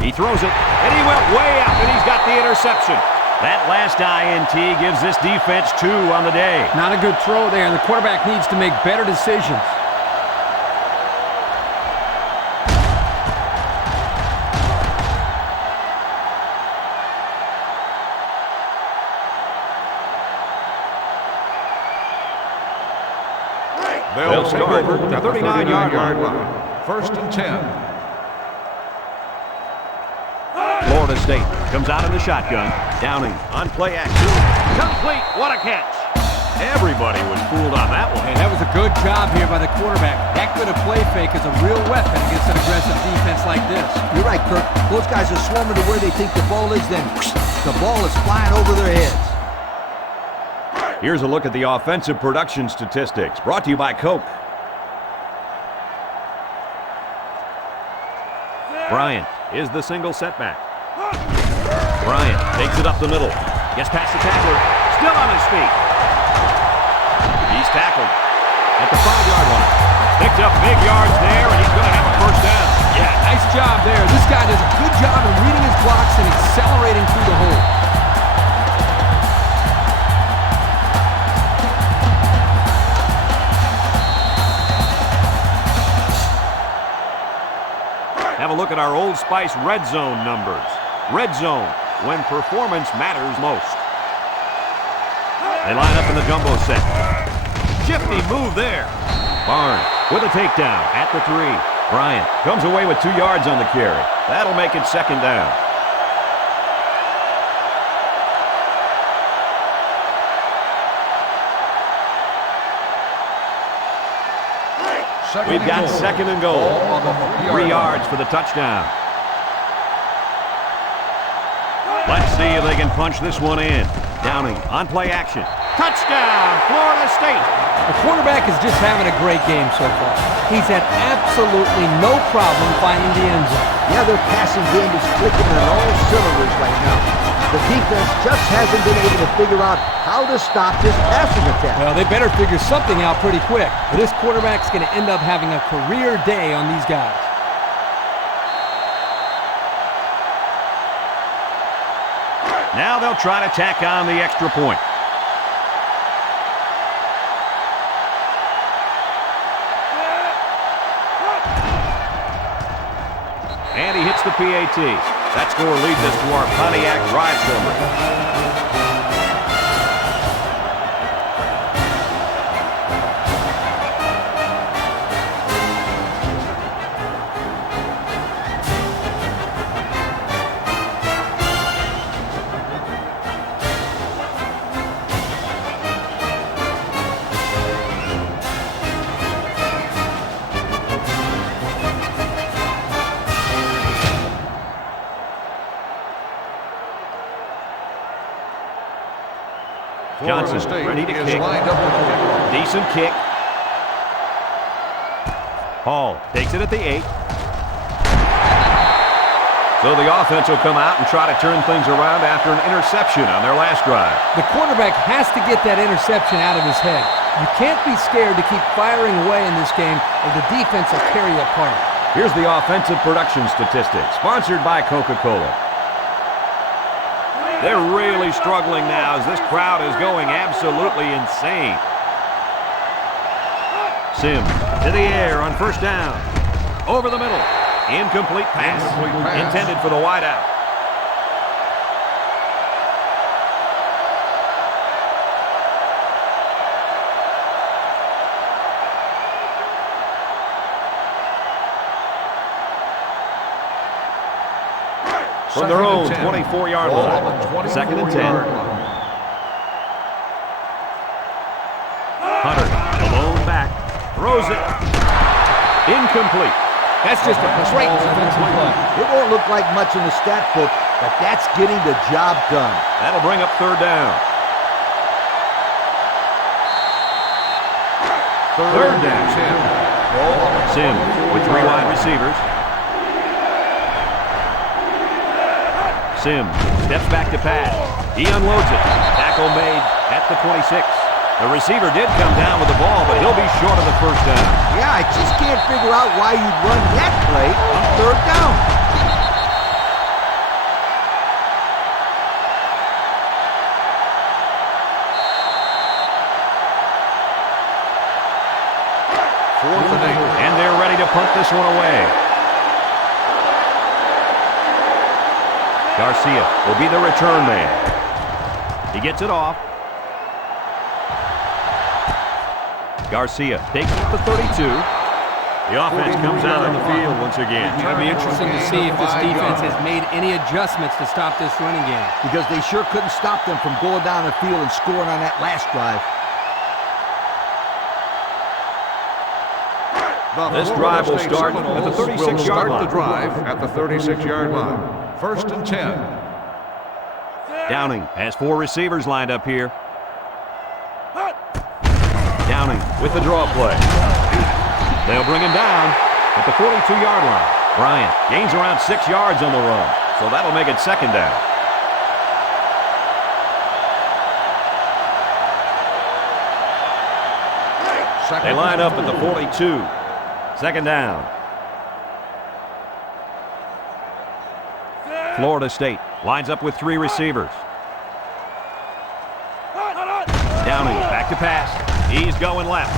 He throws it, and he went way out, and he's got the interception. That last INT gives this defense 2 on the day. Not a good throw there, and the quarterback needs to make better decisions. They'll start at the 39-yard line. First and 10. Florida State comes out in the shotgun. Downing on play action. Complete. What a catch. Everybody was fooled on that one. And that was a good job here by the quarterback. That good a play fake is a real weapon against an aggressive defense like this. You're right, Kirk. Those guys are swarming to where they think the ball is, then the ball is flying over their heads. Here's a look at the offensive production statistics, brought to you by Coke. Bryant is the single setback. Bryant takes it up the middle. Gets past the tackler. Still on his feet. He's tackled at the 5-yard line. Picked up big yards there, and he's going to have a first down. Yeah, nice job there. This guy does a good job in reading his blocks and accelerating through the hole. Have a look at our Old Spice red zone numbers. Red zone, when performance matters most. They line up in the jumbo set. Shifty move there. Barnes with a takedown at the 3. Bryant comes away with 2 yards on the carry. That'll make it second down. We've got second and goal. 3 yards for the touchdown. Let's see if they can punch this one in. Downing on play action. Touchdown, Florida State. The quarterback is just having a great game so far. He's had absolutely no problem finding the end zone. Yeah, their passing game is clicking on all cylinders right now. The defense just hasn't been able to figure out how to stop this passing attack. Well, they better figure something out pretty quick. This quarterback's going to end up having a career day on these guys. Now they'll try to tack on the extra point. And he hits the PAT. That score leads us to our Pontiac drive summary. Johnson ready to kick. Decent kick. Hall takes it at the 8. So the offense will come out and try to turn things around after an interception on their last drive. The quarterback has to get that interception out of his head. You can't be scared to keep firing away in this game or the defense will tear you apart. Here's the offensive production statistics, sponsored by Coca-Cola. They're really struggling now as this crowd is going absolutely insane. Sims to the air on first down. Over the middle. Incomplete pass. Intended for the wideout. From their own 24-yard line. Second and 10. Hunter, alone back. Throws it. Incomplete. That's just a great defensive play. It won't look like much in the stat book, but that's getting the job done. That'll bring up third down. Third down. Sims with 3 wide receivers. Sims steps back to pass. He unloads it. Tackle made at the 26. The receiver did come down with the ball, but he'll be short of the first down. Yeah, I just can't figure out why you'd run that play on third down. Fourth and 8. And they're ready to punt this one away. Garcia will be the return man. He gets it off. Garcia takes it to 32. The offense comes out on the field once again. It'll be interesting to see if this defense has made any adjustments to stop this running game. Because they sure couldn't stop them from going down the field and scoring on that last drive. This drive will start at the 36-yard line. The drive at the 36-yard line. First and 10. Downing has 4 receivers lined up here. Downing with the draw play. They'll bring him down at the 42-yard line. Bryant gains around 6 yards on the run, so that'll make it second down. They line up at the 42. Second down. Florida State lines up with 3 receivers. Downing back to pass. He's going left.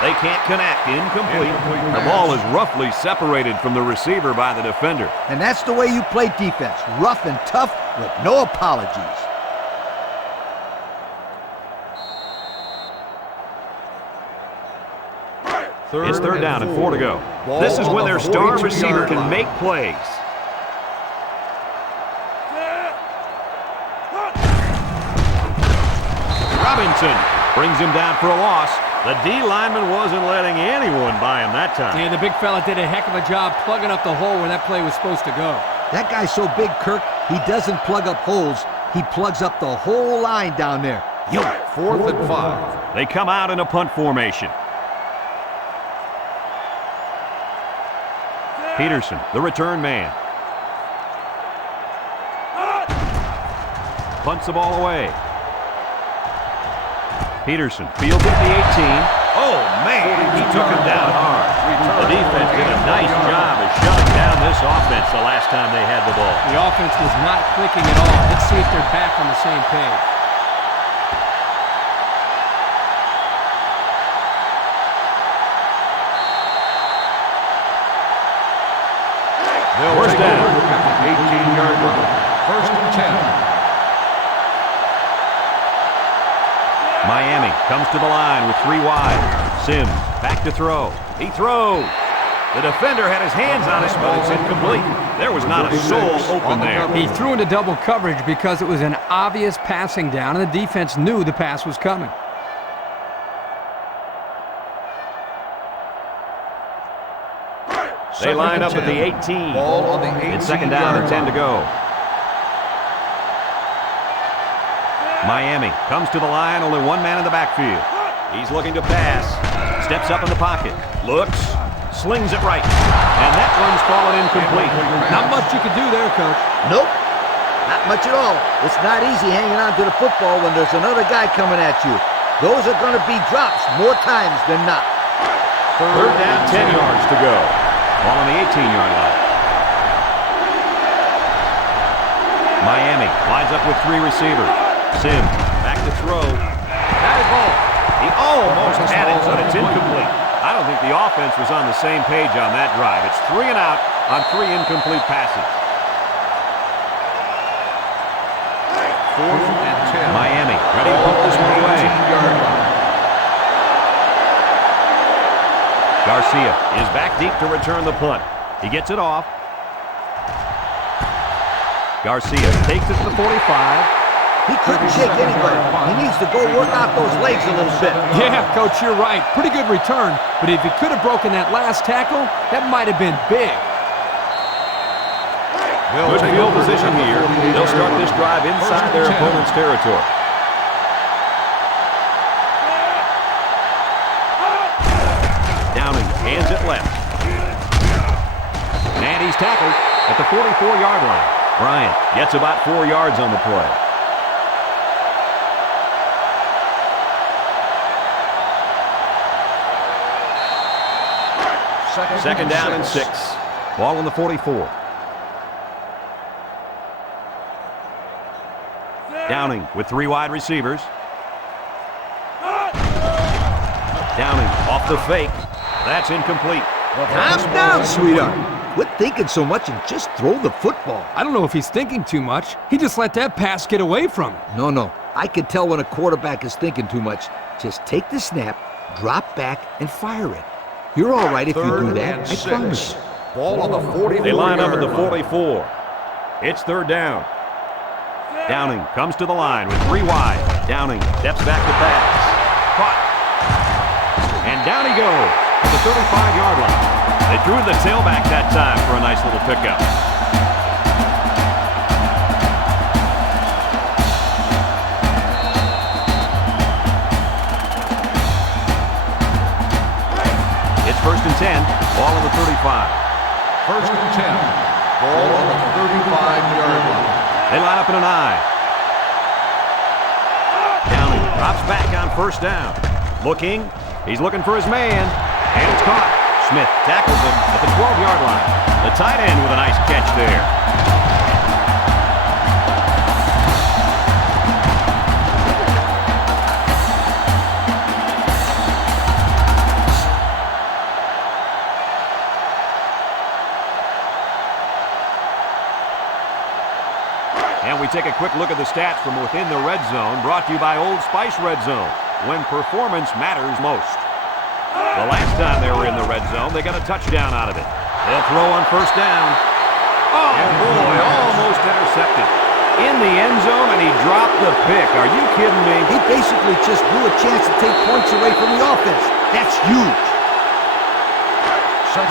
They can't connect. Incomplete. The ball is roughly separated from the receiver by the defender. And that's the way you play defense. Rough and tough with no apologies. It's third down and 4 to go. This is when their star receiver can make plays. Robinson brings him down for a loss. The D lineman wasn't letting anyone by him that time. Yeah, the big fella did a heck of a job plugging up the hole where that play was supposed to go. That guy's so big, Kirk, he doesn't plug up holes. He plugs up the whole line down there. Yo, 4th and 5. They come out in a punt formation. Peterson, the return man. Punts the ball away. Peterson fields it at the 18. Oh, man, he took him down hard. The defense did a nice job of shutting down this offense the last time they had the ball. The offense was not clicking at all. Let's see if they're back on the same page. First down. 18-yard line. 1st and 10. Miami comes to the line with 3 wide. Sims back to throw. He throws. The defender had his hands on it, but it's incomplete. There was not a soul open there. He threw into double coverage because it was an obvious passing down, and the defense knew the pass was coming. They line up at the 18. Ball on the 18. It's second down and 10 to go. Miami comes to the line, only 1 man in the backfield. He's looking to pass. Steps up in the pocket. Looks. Slings it right. And that one's fallen incomplete. Not much you could do there, Coach. nope, not much at all. It's not easy hanging on to the football when there's another guy coming at you. Those are going to be drops more times than not. Third down, 10 yards to go. Ball on the 18-yard line. Miami lines up with 3 receivers. Sims back to throw. Batted ball. He almost had it, but it's incomplete. I don't think the offense was on the same page on that drive. It's 3 and out on 3 incomplete passes. 4th and 10. Miami ready to put this one away. 18-yard line. Garcia is back deep to return the punt. He gets it off. Garcia takes it to the 45. He couldn't shake anybody. He needs to go work out those legs a little bit. Yeah, Coach, you're right. Pretty good return. But if he could have broken that last tackle, that might have been big. Good field position here. They'll start this drive inside their opponent's territory. Downing hands it left. And he's tackled at the 44-yard line. Bryant gets about 4 yards on the play. Second down and 6. Ball on the 44. Downing with 3 wide receivers. Downing off the fake. That's incomplete. Calm down, sweetheart. Quit thinking so much and just throw the football. I don't know if he's thinking too much. He just let that pass get away from him. No. I can tell when a quarterback is thinking too much. Just take the snap, drop back, and fire it. You're all right if you do that, I promise. Ball on the 44. They line up at the 44. It's third down. Downing comes to the line with 3 wide. Downing steps back to pass. Caught. And down he goes to the 35-yard line. They threw the tailback that time for a nice little pickup. It's first and 10. Ball on the 35. First and 10. Ball on the 35-yard line. They line up in an I. Downing drops back on first down. Looking. He's looking for his man. And it's caught. Smith tackles him at the 12-yard line. The tight end with a nice catch there. And we take a quick look at the stats from within the red zone, brought to you by Old Spice Red Zone, when performance matters most. The last time they were in the red zone, they got a touchdown out of it. They'll throw on first down. Oh, boy, almost intercepted. In the end zone, and he dropped the pick. Are you kidding me? He basically just blew a chance to take points away from the offense. That's huge.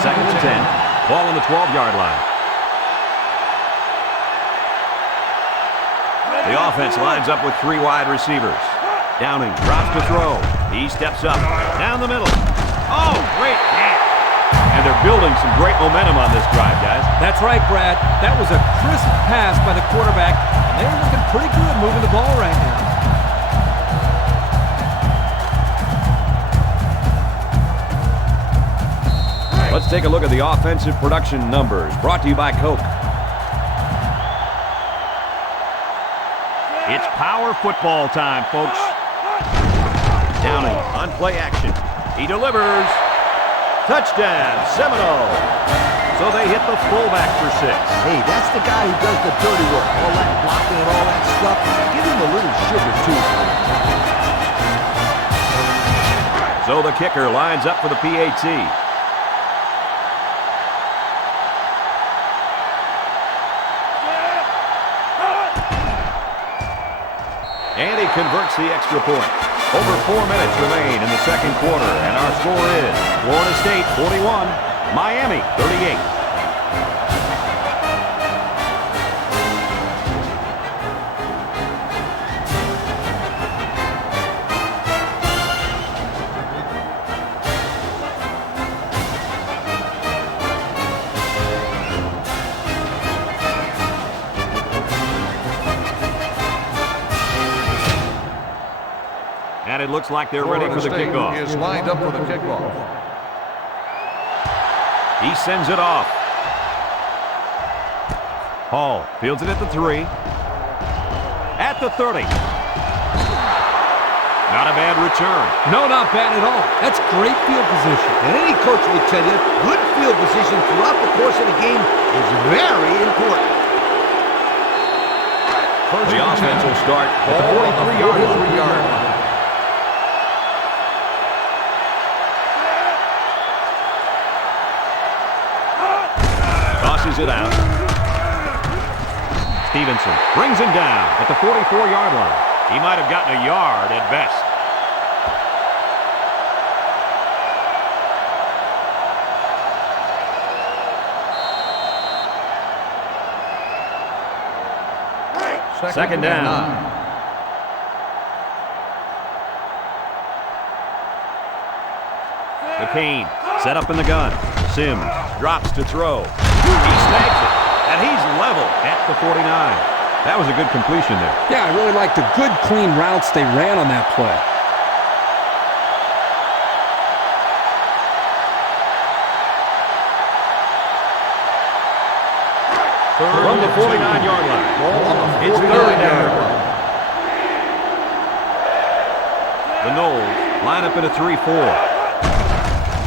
Second and 10. Ball on the 12-yard line. The offense lines up with 3 wide receivers. Downing drops to throw. He steps up. Down the middle. Oh, great catch. And they're building some great momentum on this drive, guys. That's right, Brad. That was a crisp pass by the quarterback, and they're looking pretty good moving the ball right now. Let's take a look at the offensive production numbers, brought to you by Coke. It's power football time, folks. Downing on play action. He delivers. Touchdown, Seminoles. So they hit the fullback for 6. Hey, that's the guy who does the dirty work. All that blocking and all that stuff. Give him a little sugar, too. So the kicker lines up for the PAT. And he converts the extra point. Over 4 minutes remain in the second quarter, and our score is Florida State 41, Miami 38. And it looks like they're ready for the kickoff. He is lined up for the kickoff. He sends it off. Hall fields it at the 3. At the 30. Not a bad return. No, not bad at all. That's great field position. And any coach will tell you, good field position throughout the course of the game is very important. The offense will start at the 43-yard line. Tosses it out. Stevenson brings him down at the 44-yard line. He might have gotten a yard at best. Second down. McCain set up in the gun. Sims drops to throw. He snags it, and he's level at the 49. That was a good completion there. Yeah, I really liked the good, clean routes they ran on that play. From the 49-yard line. It's third down. The Noles line up in a 3-4.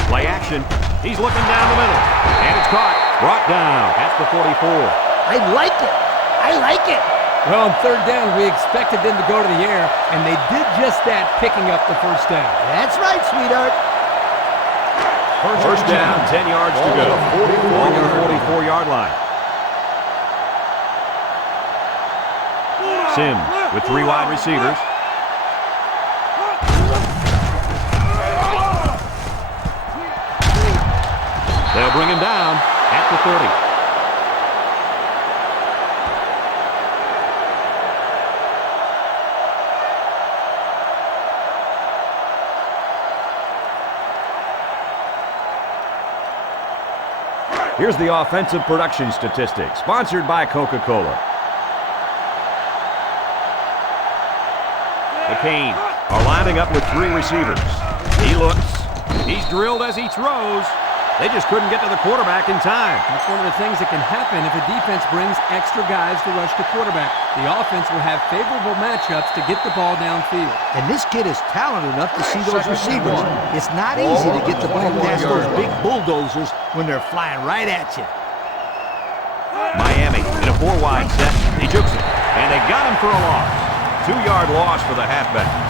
Play action. He's looking down the middle. And it's caught. Brought down at the 44. I like it. I like it. Well, on third down, we expected them to go to the air, and they did just that, picking up the first down. That's right, sweetheart. First down, 10 yards to go. Ball on the 44-yard line. Sims with 3 wide receivers. They'll bring him down at the 30. Here's the offensive production statistics, sponsored by Coca-Cola. The Canes are lining up with 3 receivers. He looks. He's drilled as he throws. They just couldn't get to the quarterback in time. That's one of the things that can happen if a defense brings extra guys to rush the quarterback. The offense will have favorable matchups to get the ball downfield. And this kid is talented enough to see those receivers. It's not easy to get the ball past those big bulldozers when they're flying right at you. Miami in a 4-wide set. He jukes it, and they got him for a loss. 2-yard loss for the halfback.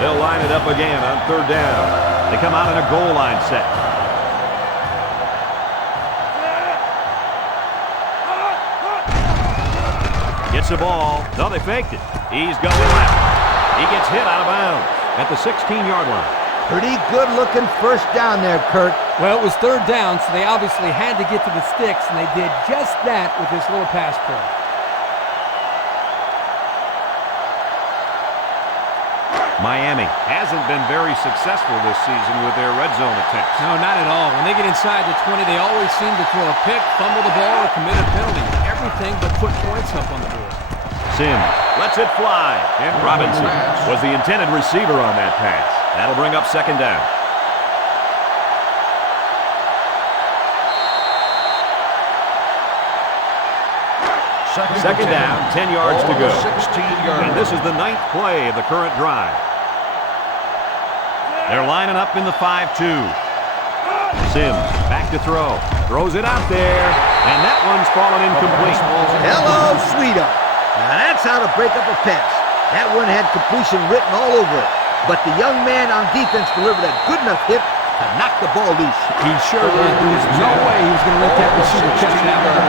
They'll line it up again on 3rd down. They come out in a goal line set. Gets the ball. No, they faked it. He's going left. He gets hit out of bounds at the 16-yard line. Pretty good-looking first down there, Kurt. Well, it was 3rd down, so they obviously had to get to the sticks, and they did just that with this little pass play. Miami hasn't been very successful this season with their red zone attempts. No, not at all. When they get inside the 20, they always seem to throw a pick, fumble the ball, or commit a penalty. Everything but put points up on the board. Sims lets it fly, and Robinson was the intended receiver on that pass. That'll bring up 2nd down. Second down, 10 yards to go. 16-yard. And this is the 9th play of the current drive. They're lining up in the 5-2. Sims back to throw. Throws it out there, and that one's fallen incomplete. Hello, sweetheart. Now that's how to break up a pass. That one had completion written all over it. But the young man on defense delivered a good enough hit to knock the ball loose. He sure did. There was no way he was going to let that receiver catch that one.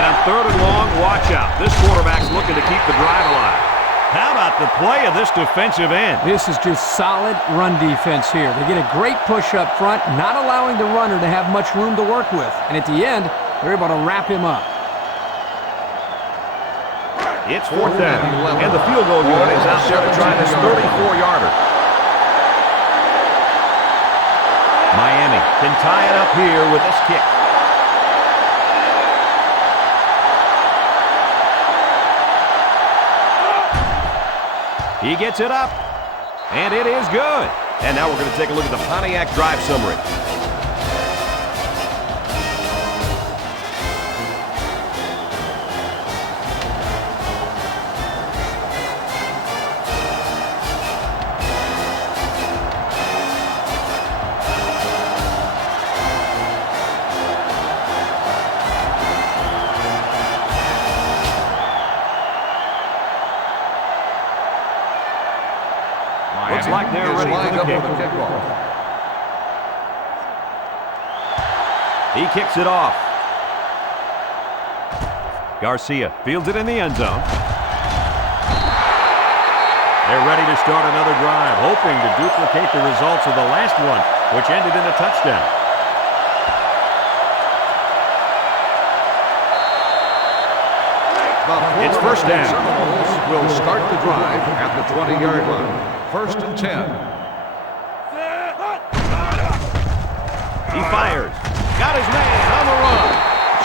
And on 3rd and long, watch out. This quarterback's looking to keep the drive alive. How about the play of this defensive end? This is just solid run defense here. They get a great push up front, not allowing the runner to have much room to work with. And at the end, they're able to wrap him up. It's 4th down, and the field goal unit is out there to try this 34-yarder. Miami can tie it up here with this kick. He gets it up, and it is good. And now we're going to take a look at the Pontiac drive summary. Looks like they're ready for the kickoff. He kicks it off. Garcia fields it in the end zone. They're ready to start another drive, hoping to duplicate the results of the last one, which ended in a touchdown. It's 1st down. Seminoles will start the drive at the 20-yard line. 1st and 10. He fires. Got his man on the run.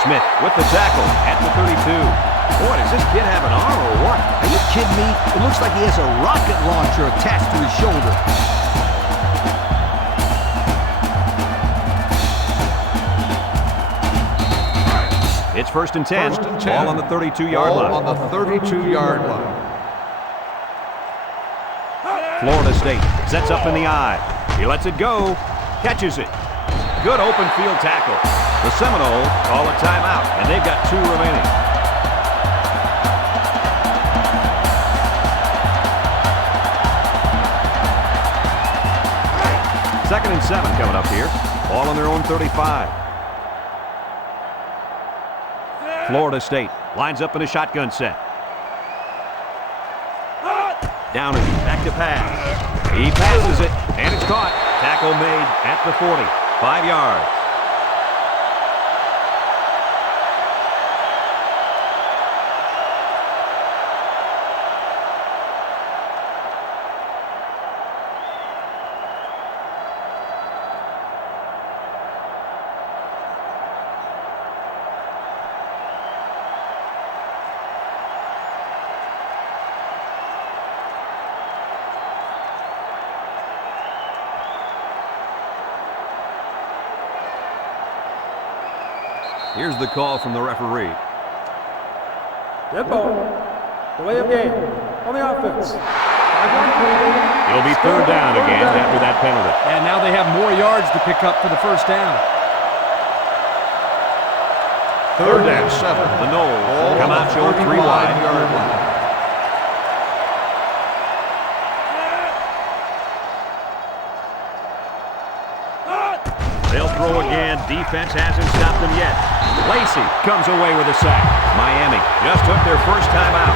Smith with the tackle at the 32. Boy, does this kid have an arm or what? Are you kidding me? It looks like he has a rocket launcher attached to his shoulder. It's 1st and 10. 1st and 10. Ball on the 32-yard line. On the 32-yard line. Florida State sets up in the eye. He lets it go. Catches it. Good open field tackle. The Seminoles call a timeout, and they've got 2 remaining. Second and 7 coming up here. Ball on their own 35. Florida State lines up in a shotgun set. Down and back to pass. He passes it, and it's caught. Tackle made at the 40. 5 yards. Here's the call from the referee. Dead ball. Delay of game. On the offense. 5-yard penalty. It'll be third down again after that penalty. And now they have more yards to pick up for the first down. Third and 7. The Noles come out short 3 wide. 35-yard line. They'll throw again. Defense hasn't stopped them yet. Lacey comes away with a sack. Miami just took their first time out.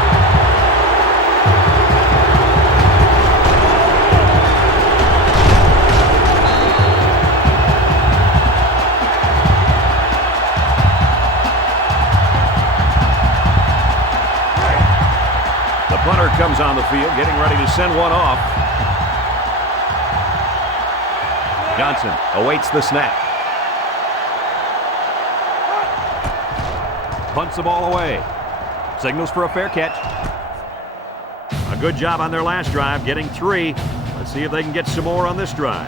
The punter comes on the field, getting ready to send one off. Johnson awaits the snap. Punts the ball away. Signals for a fair catch. A good job on their last drive, getting 3. Let's see if they can get some more on this drive.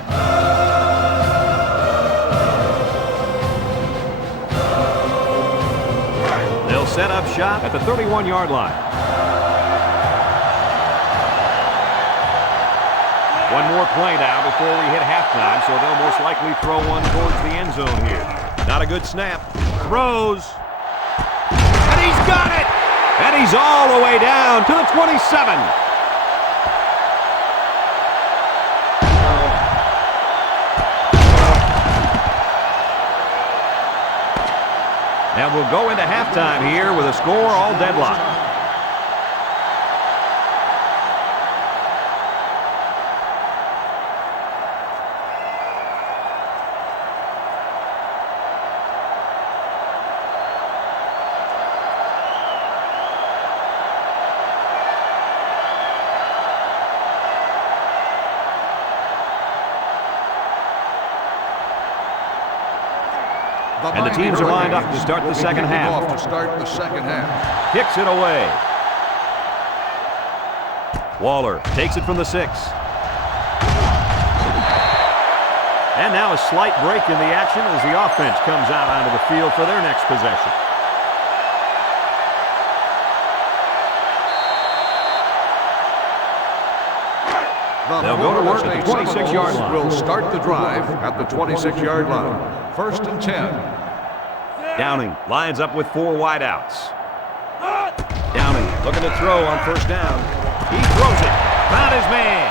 They'll set up shop at the 31-yard line. One more play now before we hit halftime, so they'll most likely throw one towards the end zone here. Not a good snap. Throws. And he's got it! And he's all the way down to the 27. And we'll go into halftime here with a score all deadlocked. And the teams are lined up to start the second half. Kicks it away. Waller takes it from the 6. And now a slight break in the action as the offense comes out onto the field for their next possession. They'll go to work at the 26-yard line. Will start the drive at the 26-yard line. First and 10. Downing lines up with 4 wideouts. Downing looking to throw on first down. He throws it. Found his man.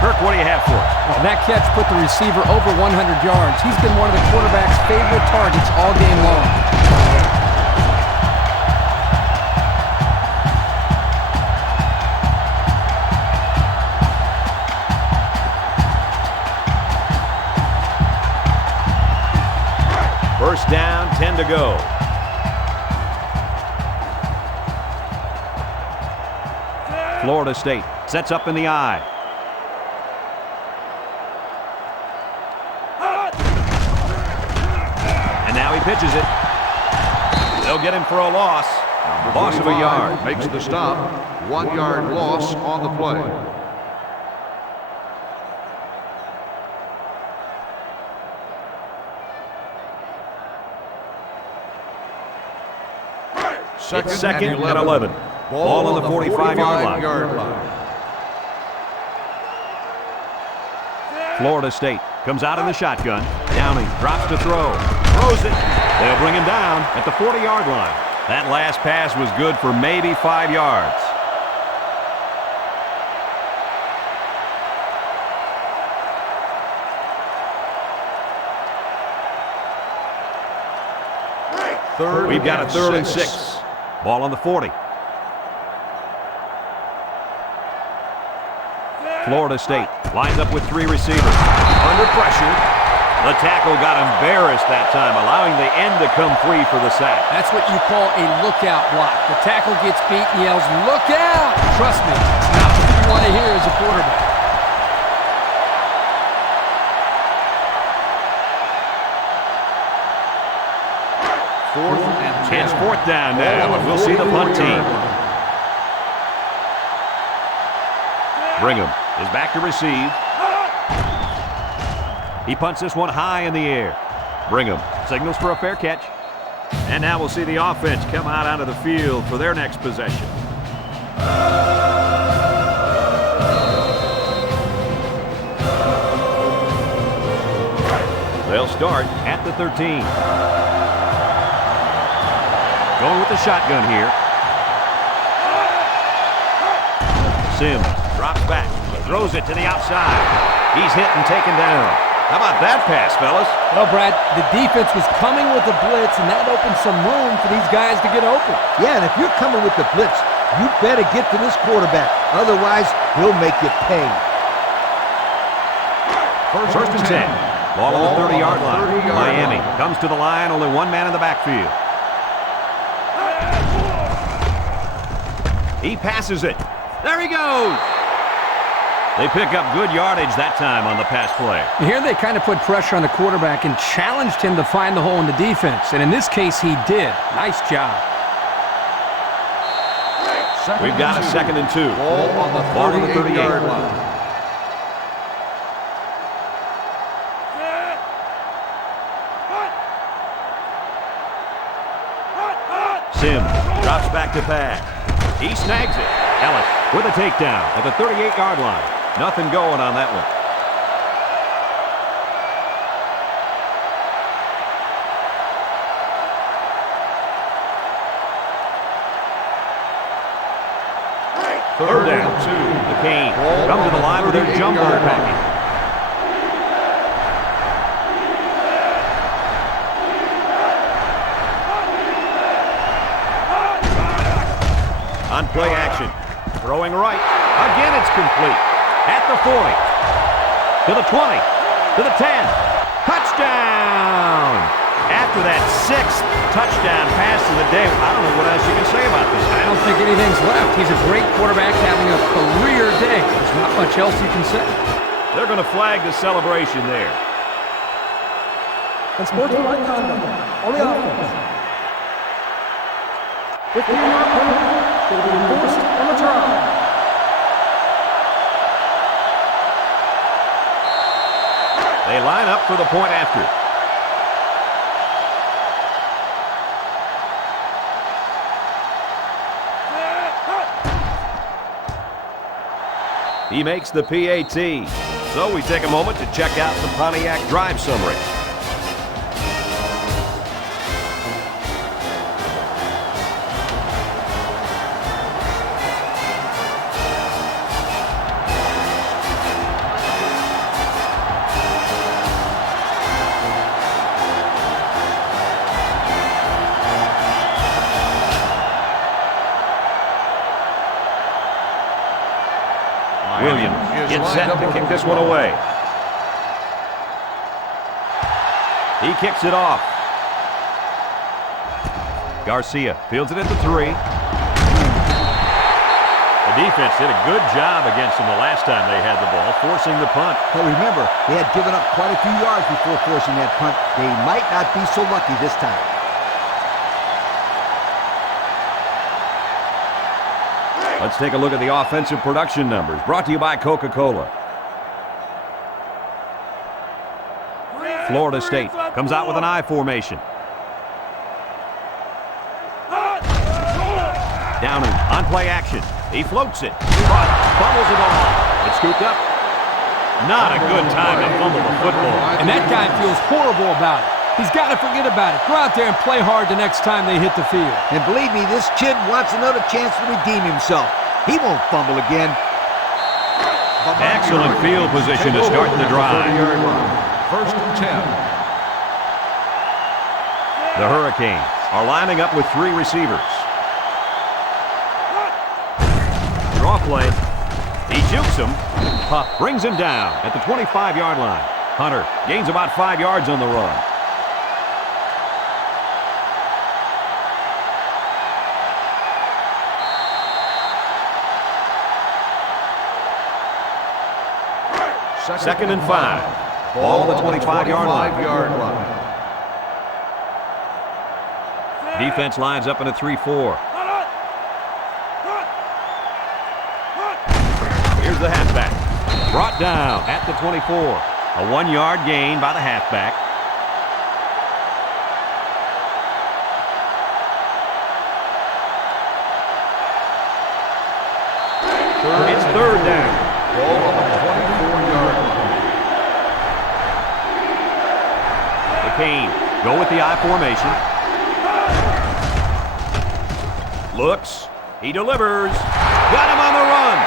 Kirk, what do you have for us? Well, that catch put the receiver over 100 yards. He's been one of the quarterback's favorite targets all game long. First down, 10 to go. Florida State sets up in the eye. And now he pitches it. They'll get him for a loss. Loss of a yard. Makes the stop. 1-yard loss on the play. It's second and 11. Ball on the 45-yard line. Florida State comes out in the shotgun. Downing drops to throw. Throws it. They'll bring him down at the 40-yard line. That last pass was good for maybe 5 yards. We've got a 3rd and 6. Ball on the 40. Florida State lines up with 3 receivers. Under pressure. The tackle got embarrassed that time, allowing the end to come free for the sack. That's what you call a lookout block. The tackle gets beat and yells, "Look out!" Trust me, it's not what you want to hear as a quarterback. It's 4th down now, and we'll see the punt team. Brigham is back to receive. He punts this one high in the air. Brigham signals for a fair catch. And now we'll see the offense come out onto the field for their next possession. They'll start at the 13. Going with the shotgun here. Sims drops back, throws it to the outside. He's hit and taken down. How about that pass, fellas? Well, Brad, the defense was coming with the blitz, and that opened some room for these guys to get open. Yeah, and if you're coming with the blitz, you better get to this quarterback. Otherwise, he'll make you pay. First and 10. Ball on the 30-yard line. Miami comes to the line, only one man in the backfield. He passes it. There he goes. They pick up good yardage that time on the pass play. Here they kind of put pressure on the quarterback and challenged him to find the hole in the defense. And in this case, he did. Nice job. We've got a 2nd and 2. Ball on the 38-yard line. Sims drops back to pass. He snags it. Ellis with a takedown at the 38-yard line. Nothing going on that one. Third down. The Canes come to the line with their jumbo package. On play action. Throwing right. Again, it's complete. At the 40. To the 20. To the 10. Touchdown! After that 6th touchdown pass of the day, I don't know what else you can say about this. I don't think anything's left. He's a great quarterback having a career day. There's not much else you can say. They're going to flag the celebration there. Unsportsmanlike conduct on the offense. 15-yard penalty will be enforced on the try. They line up for the point after. He makes the PAT. So we take a moment to check out the Pontiac drive summary. Williams gets set to kick this one away. He kicks it off. Garcia fields it at the 3. The defense did a good job against them the last time they had the ball, forcing the punt. But remember, they had given up quite a few yards before forcing that punt. They might not be so lucky this time. Let's take a look at the offensive production numbers, brought to you by Coca-Cola. Florida State comes out with an I formation. Downing on play action. He floats it. Fumbles it all. It's scooped up. Not a good time to fumble the football. And that guy feels horrible about it. He's got to forget about it. Go out there and play hard the next time they hit the field. And believe me, this kid wants another chance to redeem himself. He won't fumble again. Excellent field position to start the drive. First and 10. The Hurricanes are lining up with 3 receivers. Draw play. He jukes him. Pup brings him down at the 25-yard line. Hunter gains about 5 yards on the run. Second and 5. Ball on the 25-yard line. Defense lines up in a 3-4. Here's the halfback. Brought down at the 24. A 1-yard gain by the halfback. It's third down. Ball on the 24-yard line. McCain, go with the I formation. Looks. He delivers. Got him on the run.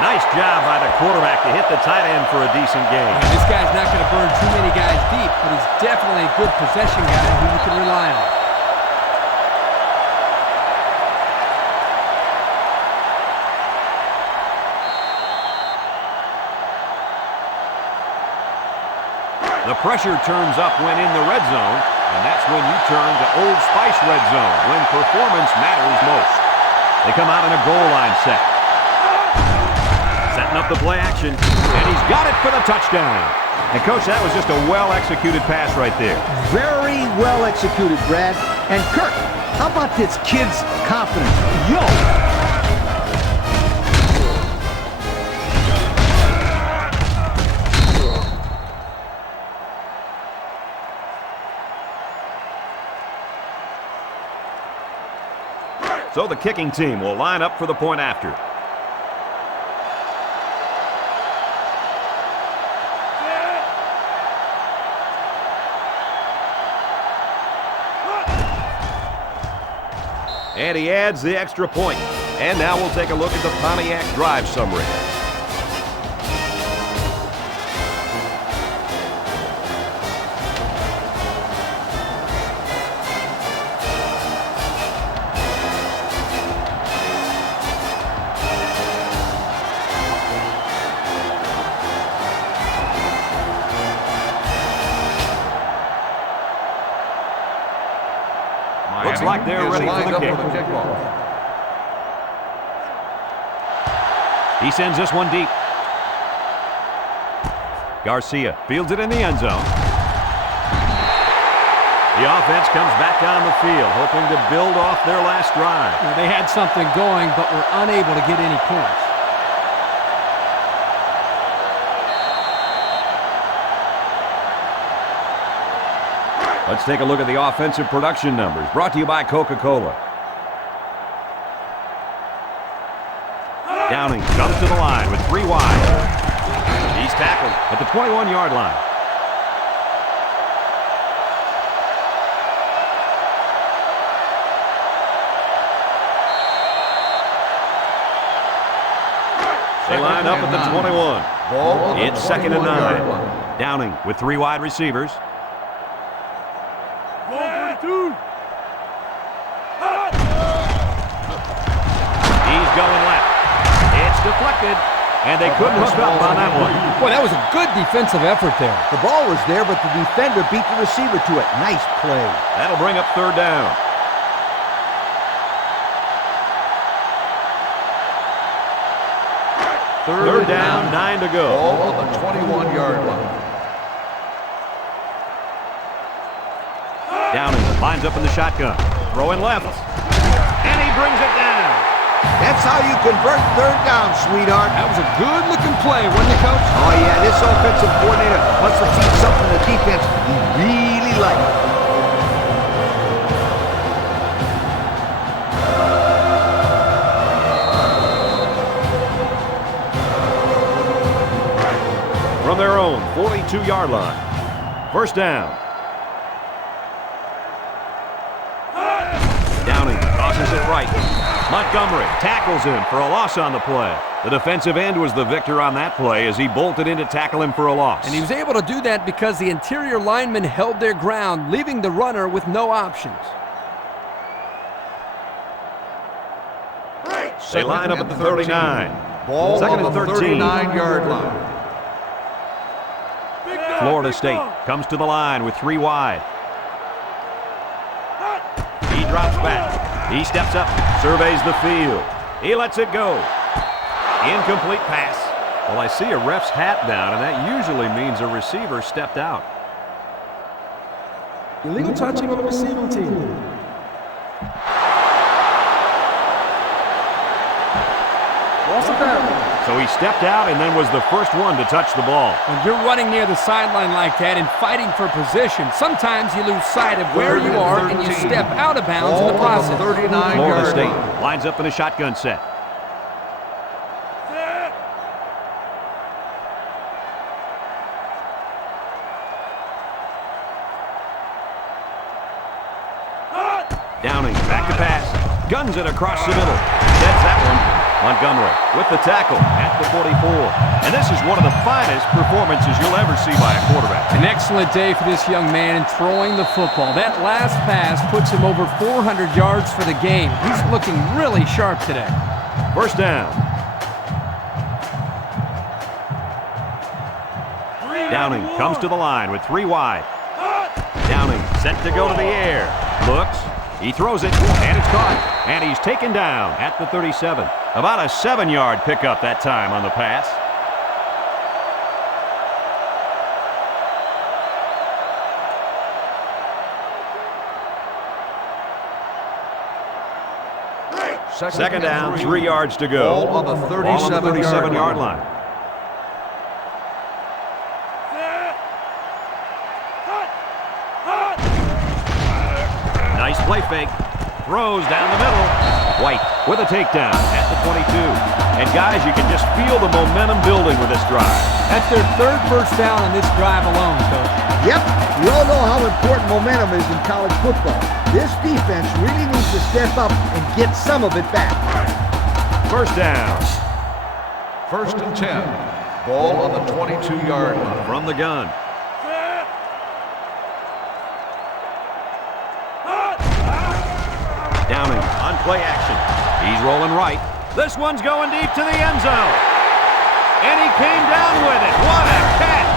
Nice job by the quarterback to hit the tight end for a decent gain. This guy's not going to burn too many guys deep, but he's definitely a good possession guy who you can rely on. The pressure turns up when in the red zone, and that's when you turn to Old Spice red zone, when performance matters most. They come out in a goal line set. Setting up the play action, and he's got it for the touchdown. And, Coach, that was just a well-executed pass right there. Very well executed, Brad. And, Kirk, how about this kid's confidence? Yo! So the kicking team will line up for the point after. And he adds the extra point. And now we'll take a look at the Pontiac drive summary. Looks like they're ready for the kickoff. He sends this one deep. Garcia fields it in the end zone. The offense comes back down the field, hoping to build off their last drive. Well, they had something going, but were unable to get any points. Let's take a look at the offensive production numbers, brought to you by Coca-Cola. Downing comes to the line with 3 wide. He's tackled at the 21-yard line. They line up at the 21. It's 2nd and 9. Downing with 3 wide receivers. He's going left. It's deflected, and they couldn't hook up on that one. Boy, that was a good defensive effort there. The ball was there, but the defender beat the receiver to it. Nice play. That'll bring up 3rd down. Third down, 9 to go. Ball on the 21-yard line. Downing lines up in the shotgun. Throwing left. And he brings it down. That's how you convert 3rd down, sweetheart. That was a good-looking play, wasn't it, Coach? Oh, yeah, this offensive coordinator must have seen something in the defense he really liked. From their own 42-yard line. 1st down. Downing tosses it right. Montgomery tackles him for a loss on the play. The defensive end was the victor on that play as he bolted in to tackle him for a loss. And he was able to do that because the interior linemen held their ground, leaving the runner with no options. They line up at the 39. Ball 2nd on and the 13. 39-yard line. Florida State comes to the line with 3 wide. He drops back. He steps up, surveys the field. He lets it go. Incomplete pass. Well, I see a ref's hat down, and that usually means a receiver stepped out. Illegal touching on the receiving team. Loss of down. So he stepped out and then was the first one to touch the ball. When you're running near the sideline like that and fighting for position, sometimes you lose sight of where you are and you step out of bounds in the process. Florida State lines up in a shotgun set. Guns it across the middle. Gets that one. Montgomery with the tackle at the 44. And this is one of the finest performances you'll ever see by a quarterback. An excellent day for this young man in throwing the football. That last pass puts him over 400 yards for the game. He's looking really sharp today. First down. Downing comes to the line with 3 wide. Downing sent to go to the air. Looks. He throws it, and it's caught. And he's taken down at the 37. About a 7-yard pickup that time on the pass. Second down, 3 yards to go. Ball on the 37-yard line. Nice play fake. Throws down the middle. White with a takedown at the 22. And guys, you can just feel the momentum building with this drive. That's their third first down on this drive alone, Coach. Yep, we all know how important momentum is in college football. This defense really needs to step up and get some of it back. First down. First and 10. Ball on the 22-yard line. From the gun. Downing on play action. He's rolling right. This one's going deep to the end zone. And he came down with it. What a catch.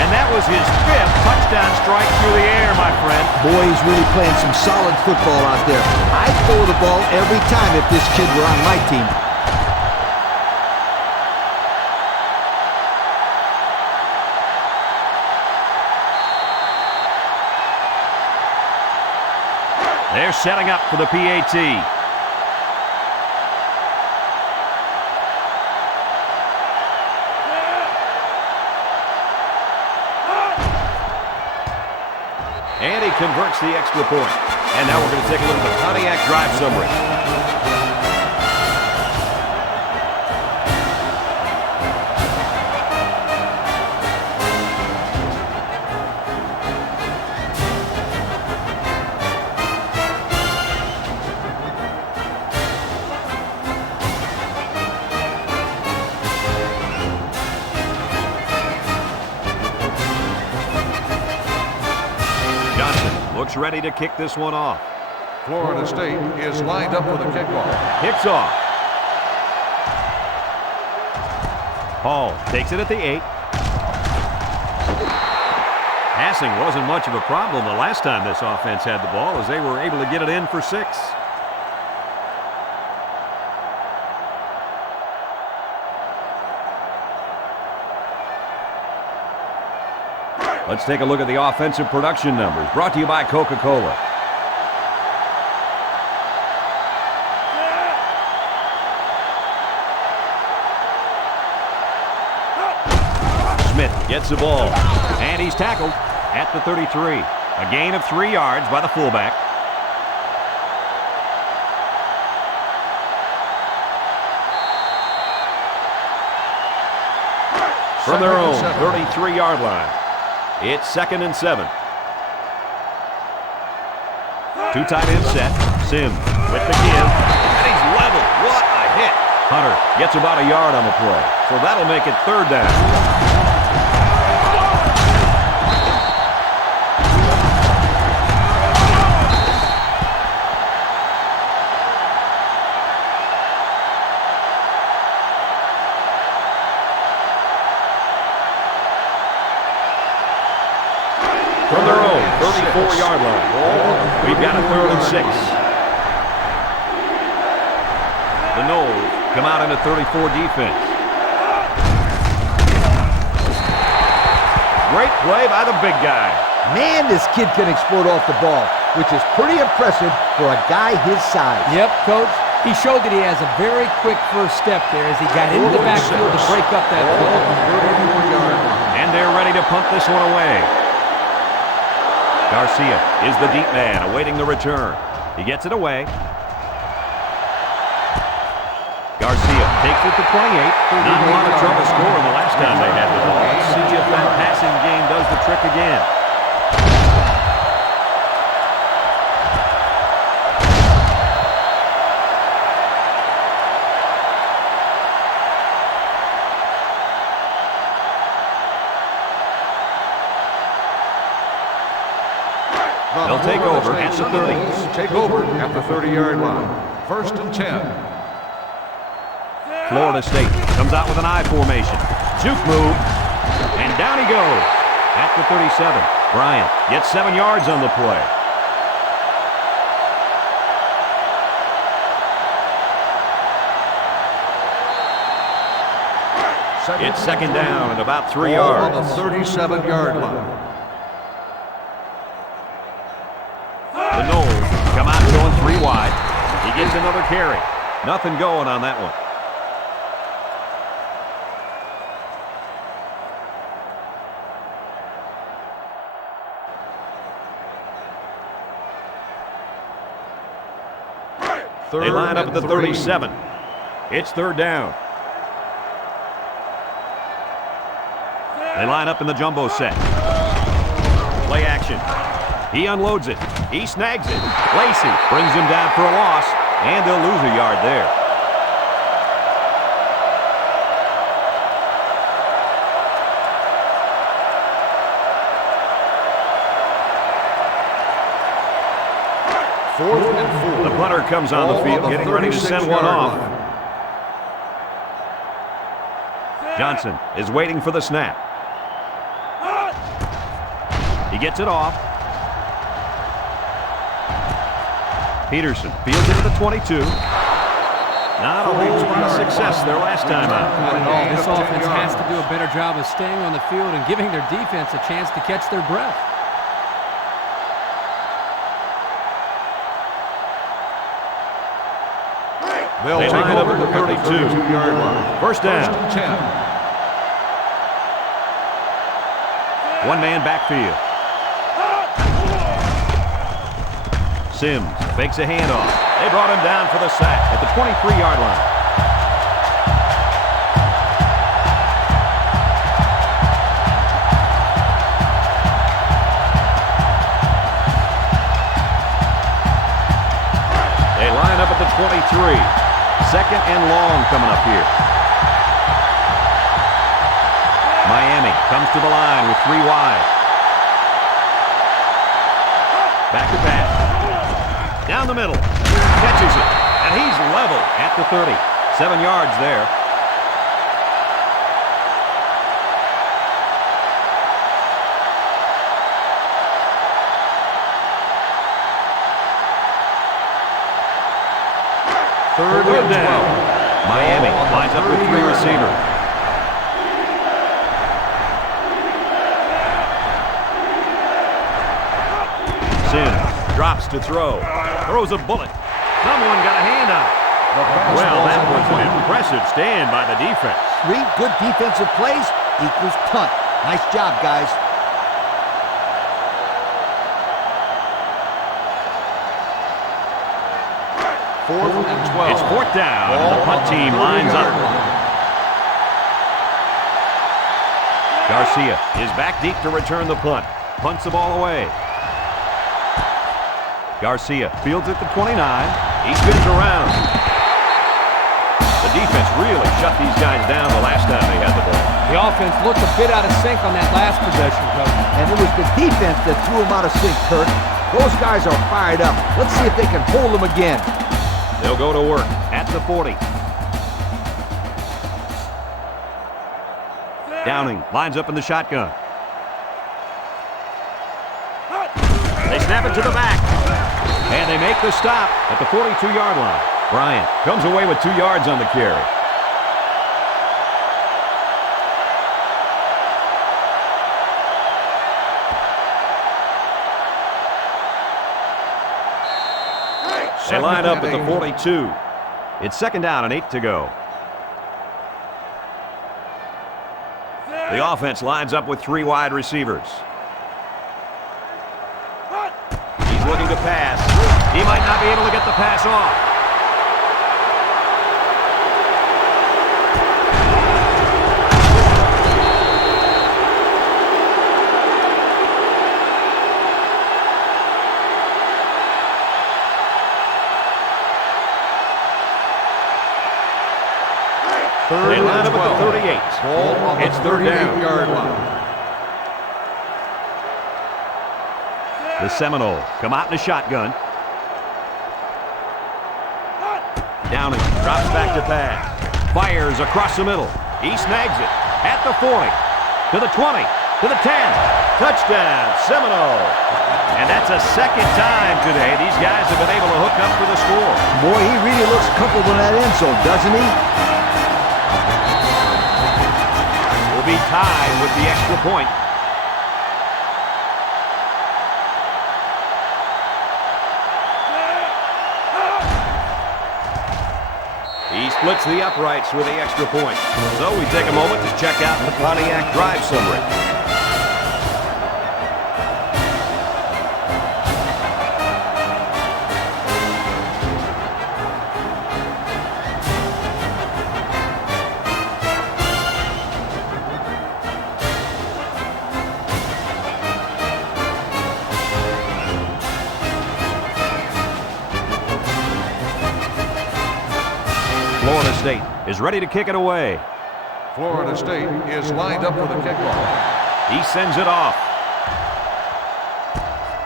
And that was his 5th touchdown strike through the air, my friend. Boy, he's really playing some solid football out there. I'd throw the ball every time if this kid were on my team. They're setting up for the PAT. And he converts the extra point. And now we're going to take a look at the Pontiac drive summary. Looks ready to kick this one off. Florida State is lined up for the kickoff. Kicks off. Hall takes it at the 8. Passing wasn't much of a problem the last time this offense had the ball, as they were able to get it in for 6. Let's take a look at the offensive production numbers, brought to you by Coca-Cola. Smith gets the ball, and he's tackled at the 33. A gain of 3 yards by the fullback. From their own 33-yard line. It's 2nd and 7. 2 tight end set. Sims with the give. And he's level. What a hit. Hunter gets about a yard on the play. So that'll make it 3rd down. From their own 34-yard line. We've got a 3rd and 6. The Noles come out in a 34 defense. Great play by the big guy. Man, this kid can explode off the ball, which is pretty impressive for a guy his size. Yep, Coach. He showed that he has a very quick first step there as he got into the backfield to break up that play. And they're ready to punt this one away. Garcia is the deep man awaiting the return. He gets it away. Garcia takes it to 28. Not a lot of trouble scoring the last time they had the ball. Let's see if that passing game does the trick again. They'll take over at the 30. Take over at the 30-yard line. First and 10. Florida State comes out with an I formation. Juke move. And down he goes at the 37. Bryant gets 7 yards on the play. It's second down and about 3 yards. On the 37-yard line. The Noles come out going 3 wide. He gets another carry. Nothing going on that one. They line up at the 37. It's third down. They line up in the jumbo set. Play action. He unloads it. He snags it. Lacey brings him down for a loss, and they'll lose a yard there. Fourth and 4. The punter comes on the field, getting ready to send one off. Johnson is waiting for the snap. He gets it off. Peterson fields it to the 22. Not a whole lot of success their last time out. This offense has to do a better job of staying on the field and giving their defense a chance to catch their breath. They'll They take line up over at the 32-yard line. First down. First and 10. One man backfield. Sims fakes a handoff. They brought him down for the sack at the 23-yard line. They line up at the 23. Second and long coming up here. Miami comes to the line with 3 wide. Back to pass. Down the middle. Catches it. And he's level at the 30. 7 yards there. Third Good and 12. down. Miami lines up with 3 receivers. Sims drops to throw. Throws a bullet. Someone got a hand on it. Well, that was an impressive stand by the defense. 3 good defensive plays equals punt. Nice job, guys. Fourth and 12. It's fourth down, and the punt team lines up. Garcia is back deep to return the punt. Punts the ball away. Garcia fields at the 29. He spins around. The defense really shut these guys down the last time they had the ball. The offense looked a bit out of sync on that last possession, Coach. And it was the defense that threw them out of sync, Kurt. Those guys are fired up. Let's see if they can hold them again. They'll go to work at the 40. Downing lines up in the shotgun. They snap it to the back. And they make the stop at the 42-yard line. Bryant comes away with 2 yards on the carry. They line up at the 42. It's second down and 8 to go. The offense lines up with 3 wide receivers. He's looking to pass. He might not be able to get the pass off. They line up at the 38. Ball on It's the third down. 38-yard line. The Seminoles come out in a shotgun. Downing drops back to pass. Fires across the middle. He snags it at the 40, to the 20, to the 10. Touchdown, Seminoles. And that's a second time today these guys have been able to hook up for the score. Boy, he really looks comfortable in that end zone, doesn't he? Will be tied with the extra point. He splits the uprights with the extra point. So we take a moment to check out the Pontiac drive summary. Florida State is ready to kick it away. Florida State is lined up for the kickoff. He sends it off.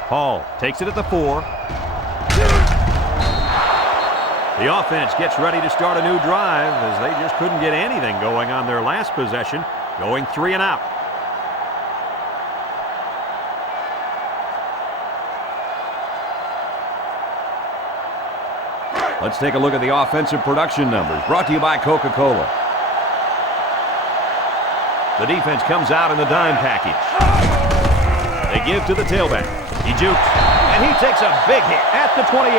Hall takes it at the 4. The offense gets ready to start a new drive as they just couldn't get anything going on their last possession, going 3 and out. Let's take a look at the offensive production numbers, brought to you by Coca-Cola. The defense comes out in the dime package. They give to the tailback. He jukes, and he takes a big hit at the 28.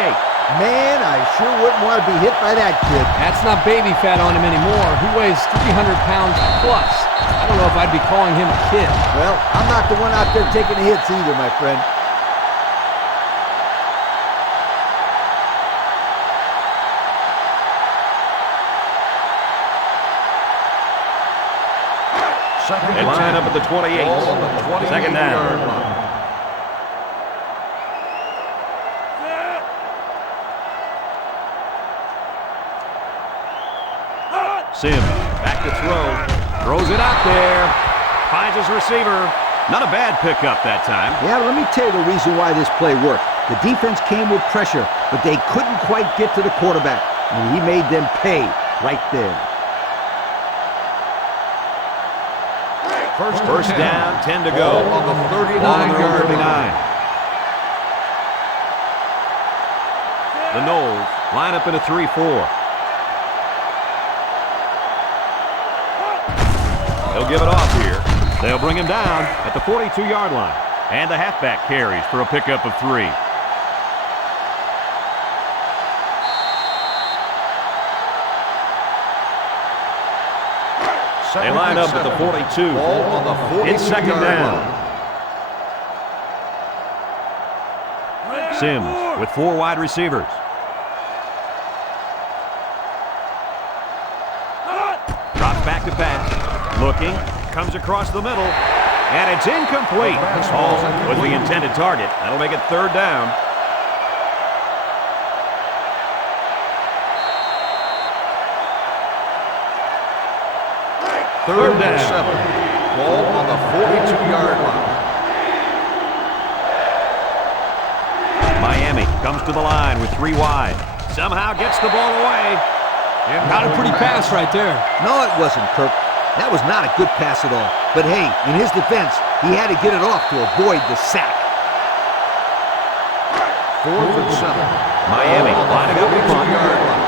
Man, I sure wouldn't want to be hit by that kid. That's not baby fat on him anymore. He weighs 300 pounds plus. I don't know if I'd be calling him a kid. Well, I'm not the one out there taking the hits either, my friend. They line up at the 28. Second down. Sims back to throw. Throws it out there. Finds his receiver. Not a bad pickup that time. Yeah, let me tell you the reason why this play worked. The defense came with pressure, but they couldn't quite get to the quarterback, and he made them pay right there. First down, 10 to go. On the 39-yard line. The Noles line up in a 3-4. They'll give it off here. They'll bring him down at the 42-yard line. And the halfback carries for a pickup of 3. They line up at the 42. Ball on the 42 It's second down. Sims with 4 wide receivers. Drops back to pass. Looking. Comes across the middle. And it's incomplete. Hall was the intended target. That'll make it third down. Third and 7. Ball on the 42-yard line. Miami comes to the line with 3 wide. Somehow gets the ball away. Not a pretty pass right there. No, it wasn't, Kirk. That was not a good pass at all. But hey, in his defense, he had to get it off to avoid the sack. 4th and 7. Miami lining up in front. 42-yard line.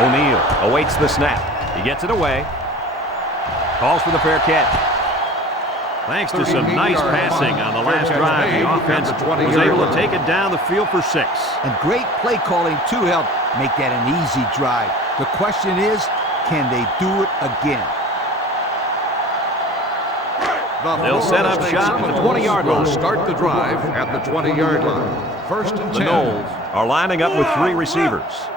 O'Neal awaits the snap. He gets it away. Calls for the fair catch. Thanks to some nice passing on the last drive, the offense was able to take it down the field for 6. And great play calling to help make that an easy drive. The question is, can they do it again? They'll set up shop at the 20-yard line. Start the drive at the 20-yard line. First and 10. The Noles are lining up with 3 receivers.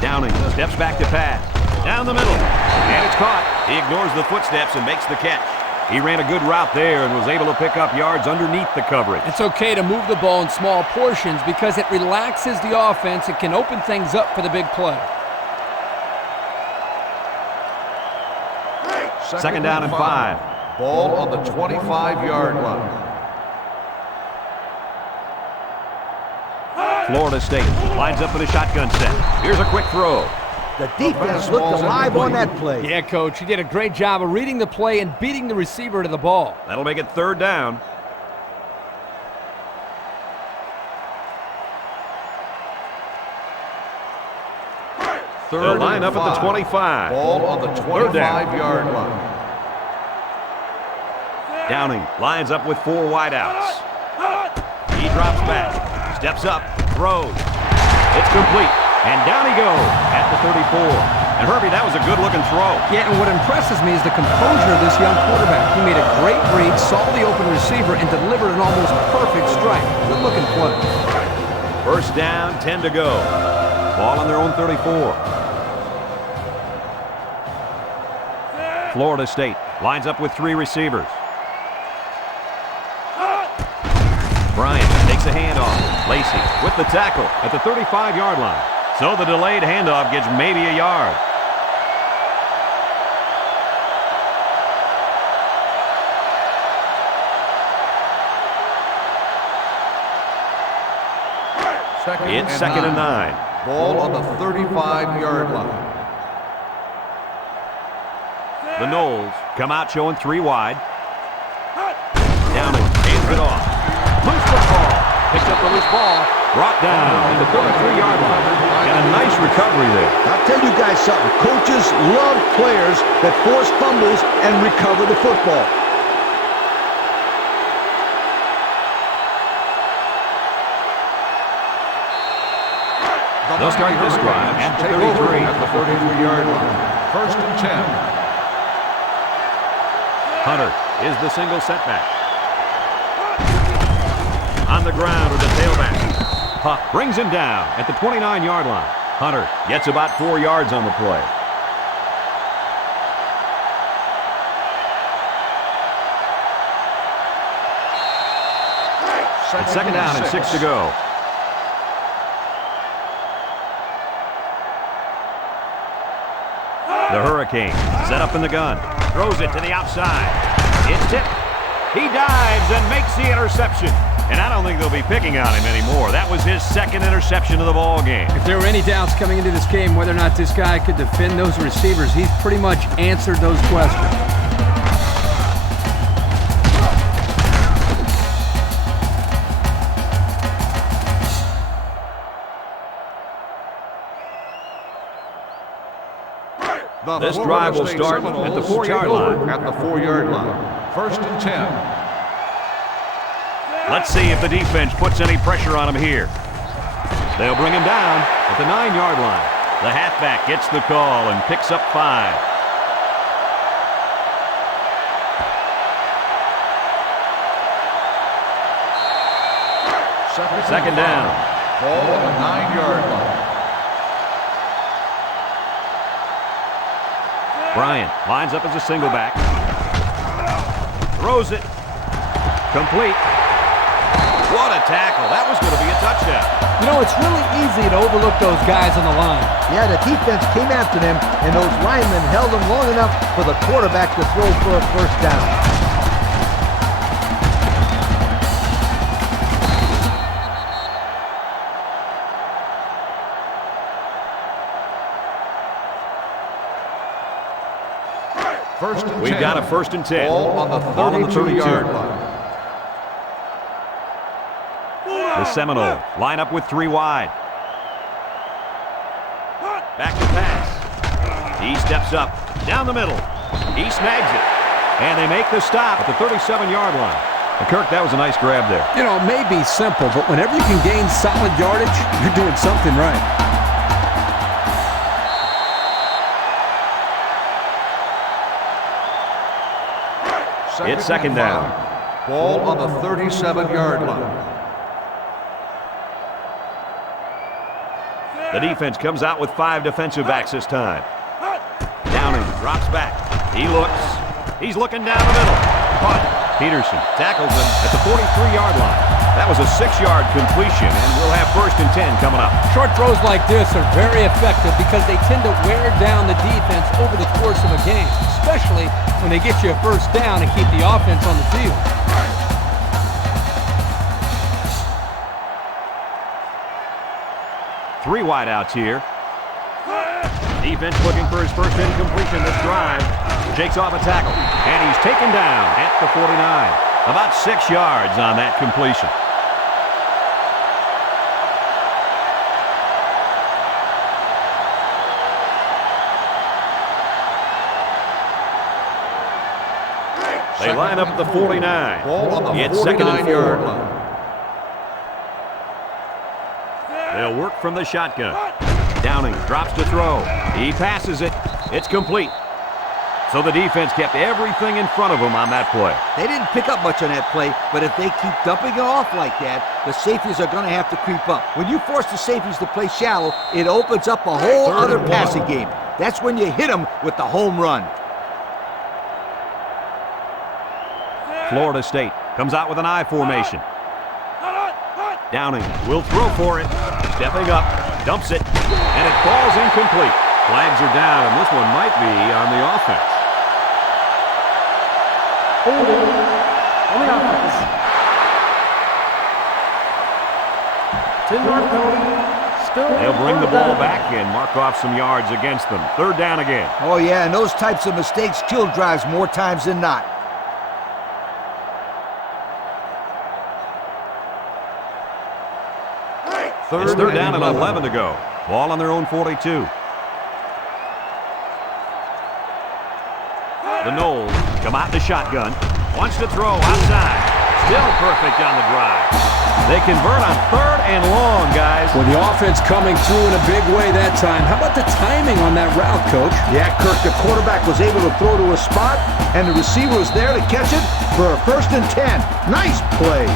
Downing steps back to pass. Down the middle. And it's caught. He ignores the footsteps and makes the catch. He ran a good route there and was able to pick up yards underneath the coverage. It's okay to move the ball in small portions because it relaxes the offense. It can open things up for the big play. Second down and 5. Ball on the 25-yard line. Florida State lines up in a shotgun set. Here's a quick throw. The defense looked alive on that play. Yeah, Coach, he did a great job of reading the play and beating the receiver to the ball. That'll make it 3rd down. They'll line up at the 25. Ball on the 25-yard line. Downing lines up with 4 wideouts. He drops back, steps up, throws. It's complete, and down he goes at the 34. And Herbie, that was a good-looking throw. Yeah, and what impresses me is the composure of this young quarterback. He made a great read, saw the open receiver, and delivered an almost perfect strike. Good-looking play. 1st down, 10 to go. Ball on their own 34. Florida State lines up with 3 receivers. Bryant takes a handoff. Lacey with the tackle at the 35-yard line. So the delayed handoff gets maybe a yard. It's 2nd and 9. Ball on the 35-yard line. The Noles come out showing 3 wide. Downing hands it off. Loose football. Picked up the loose ball. Brought down at the 33-yard line. And a nice recovery there. I'll tell you guys something. Coaches love players that force fumbles and recover the football. They'll start this drive at the 33. At the 33-yard line. 1st and 10. Hunter is the single setback. On the ground with the tailback. Huff brings him down at the 29-yard line. Hunter gets about 4 yards on the play. It's 2nd down and 6 to go. The Hurricanes set up in the gun. Throws it to the outside. It's tipped. He dives and makes the interception. And I don't think they'll be picking on him anymore. That was his 2nd interception of the ball game. If there were any doubts coming into this game whether or not this guy could defend those receivers, he's pretty much answered those questions. This drive will start at the 4-yard line. At the 4-yard line. 1st and 10. Let's see if the defense puts any pressure on him here. They'll bring him down at the 9-yard line. The halfback gets the call and picks up 5. Second down. Ball on the 9-yard line. Bryant lines up as a single back. Throws it. Complete. What a tackle. That was going to be a touchdown. You know, it's really easy to overlook those guys on the line. Yeah, the defense came after them, and those linemen held them long enough for the quarterback to throw for a 1st down. We've got a 1st and 10. Ball on the 32-yard line. The Seminoles line up with 3 wide. Back to pass. He steps up, down the middle. He snags it. And they make the stop at the 37-yard line. And Kirk, that was a nice grab there. You know, it may be simple, but whenever you can gain solid yardage, you're doing something right. It's 2nd down. Ball on the 37-yard line. The defense comes out with 5 defensive backs this time. Downing drops back. He looks. He's looking down the middle. Caught. Peterson tackles him at the 43-yard line. That was a 6-yard completion, and we'll have 1st and 10 coming up. Short throws like this are very effective because they tend to wear down the defense over the course of a game, especially when they get you a 1st down and keep the offense on the field. Three wideouts here. Defense looking for his 1st incompletion this drive. Shakes off a tackle, and he's taken down at the 49. About 6 yards on that completion. They line up at the 49. Ball on the It's 2nd and 49-yard 4. line. They'll work from the shotgun. Downing drops to throw. He passes it. It's complete. So the defense kept everything in front of them on that play. They didn't pick up much on that play, but if they keep dumping it off like that, the safeties are going to have to creep up. When you force the safeties to play shallow, it opens up a whole other passing game. That's when you hit them with the home run. Florida State comes out with an I formation. Downing will throw for it. Stepping up, dumps it, and it falls incomplete. Flags are down, and this one might be on the offense. Holding on the offense. 10-yard penalty. Still They'll bring the ball back and mark off some yards against them. 3rd down again. Oh, yeah, and those types of mistakes kill drives more times than not. It's 3rd down and 11 to go. Ball on their own 42. The Noles come out in the shotgun. Wants to throw outside. Still perfect on the drive. They convert on 3rd and long, guys. Well, the offense coming through in a big way that time. How about the timing on that route, Coach? Yeah, Kirk, the quarterback was able to throw to a spot, and the receiver was there to catch it for a 1st and 10. Nice play.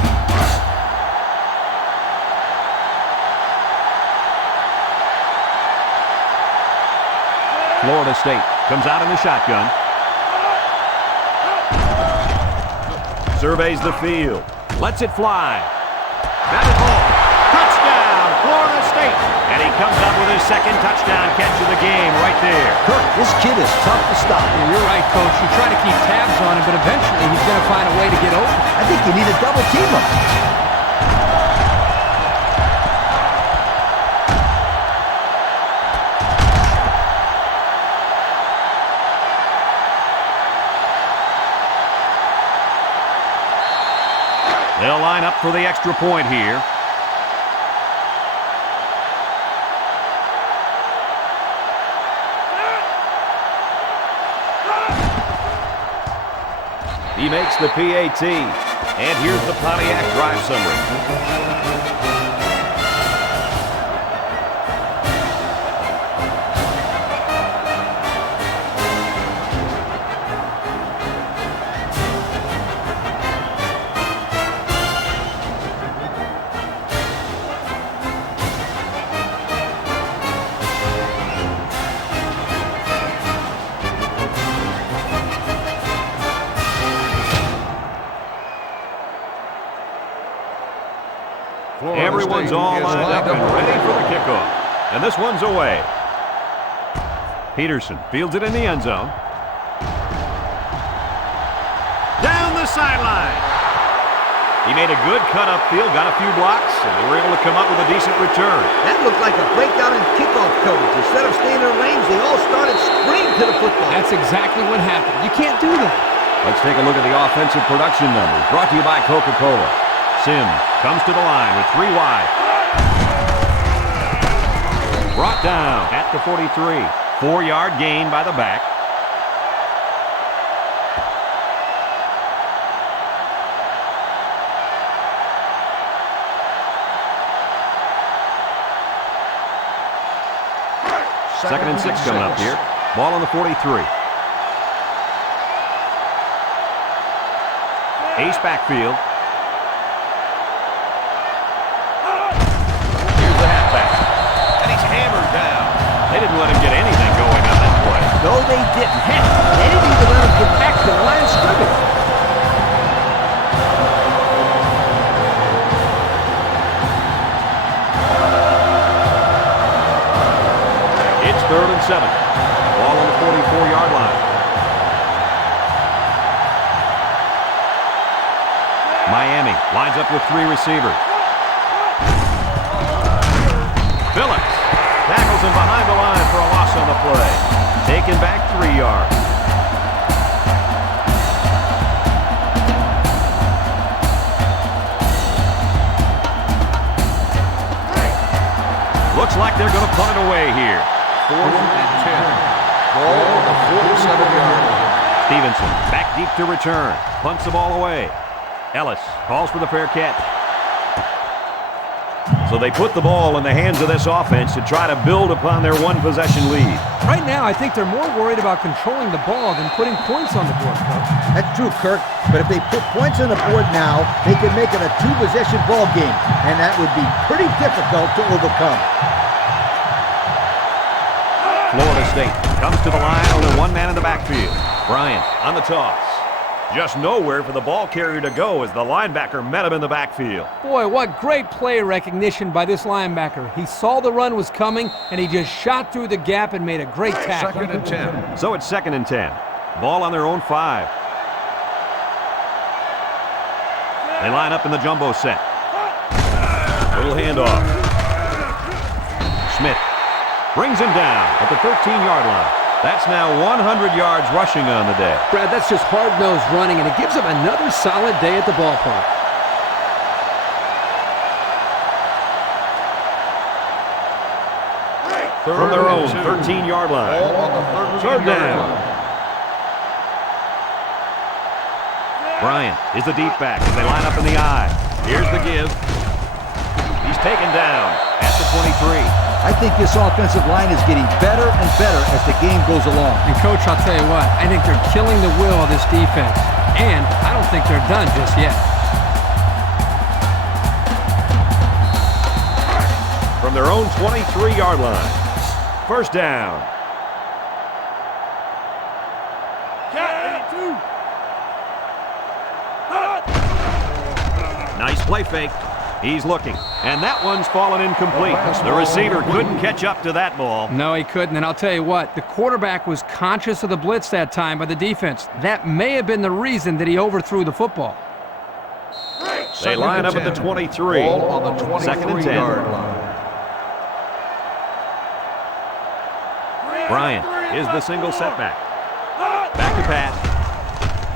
Florida State comes out in the shotgun. Surveys the field. Lets it fly. Batted ball. Touchdown, Florida State. And he comes up with his 2nd touchdown catch of the game right there. Kirk, this kid is tough to stop. Yeah, you're right, Coach. You try to keep tabs on him, but eventually he's going to find a way to get open. I think you need to double team him. They'll line up for the extra point here. He makes the PAT. And here's the Pontiac drive summary. Everyone's all lined up and ready for the kickoff. And this one's away. Peterson fields it in the end zone. Down the sideline. He made a good cut upfield, got a few blocks, and they were able to come up with a decent return. That looked like a breakdown in kickoff coverage. Instead of staying in their lanes, they all started sprinting to the football. That's exactly what happened. You can't do that. Let's take a look at the offensive production numbers brought to you by Coca-Cola. Sims comes to the line with 3 wide. Brought down at the 43. 4-yard gain by the back. Second and 6 coming up here. Ball on the 43. Ace backfield. Here's the halfback. And he's hammered down. They didn't let him get anything going on that play. No, they didn't. Heck, they didn't even let him get back to the line of scrimmage. 3rd and 7. Ball on the 44-yard line. Miami lines up with 3 receivers. Phillips tackles him behind the line for a loss on the play. Taken back 3 yards. Looks like they're going to punt it away here. 4th and 10. Ball on the 47-yard line. Stevenson back deep to return. Punts the ball away. Ellis calls for the fair catch. So they put the ball in the hands of this offense to try to build upon their one-possession lead. Right now, I think they're more worried about controlling the ball than putting points on the board, Coach. That's true, Kirk. But if they put points on the board now, they could make it a 2-possession ball game, and that would be pretty difficult to overcome. Florida State comes to the line, only 1 man in the backfield. Bryant on the toss. Just nowhere for the ball carrier to go as the linebacker met him in the backfield. Boy, what great play recognition by this linebacker. He saw the run was coming, and he just shot through the gap and made a great tackle. 2nd and 10. So it's 2nd and 10. Ball on their own 5. They line up in the jumbo set. Little handoff. Smith brings him down at the 13-yard line. That's now 100 yards rushing on the day. Brad, that's just hard-nosed running, and it gives them another solid day at the ballpark. From their own 13-yard line. Ball on the 3rd 13-yard down. line. Bryant is the deep back as they line up in the I. Here's the give. He's taken down at the 23. I think this offensive line is getting better and better as the game goes along. And, Coach, I'll tell you what, I think they're killing the will of this defense. And I don't think they're done just yet. From their own 23-yard line. 1st down. Nice play fake. He's looking, and that one's fallen incomplete. The receiver couldn't catch up to that ball. No, he couldn't. And I'll tell you what, the quarterback was conscious of the blitz that time by the defense. That may have been the reason that he overthrew the football. They line up at the 23. Ball on the 2nd and 10. 23-yard line. Bryant is the single setback. Back to pass.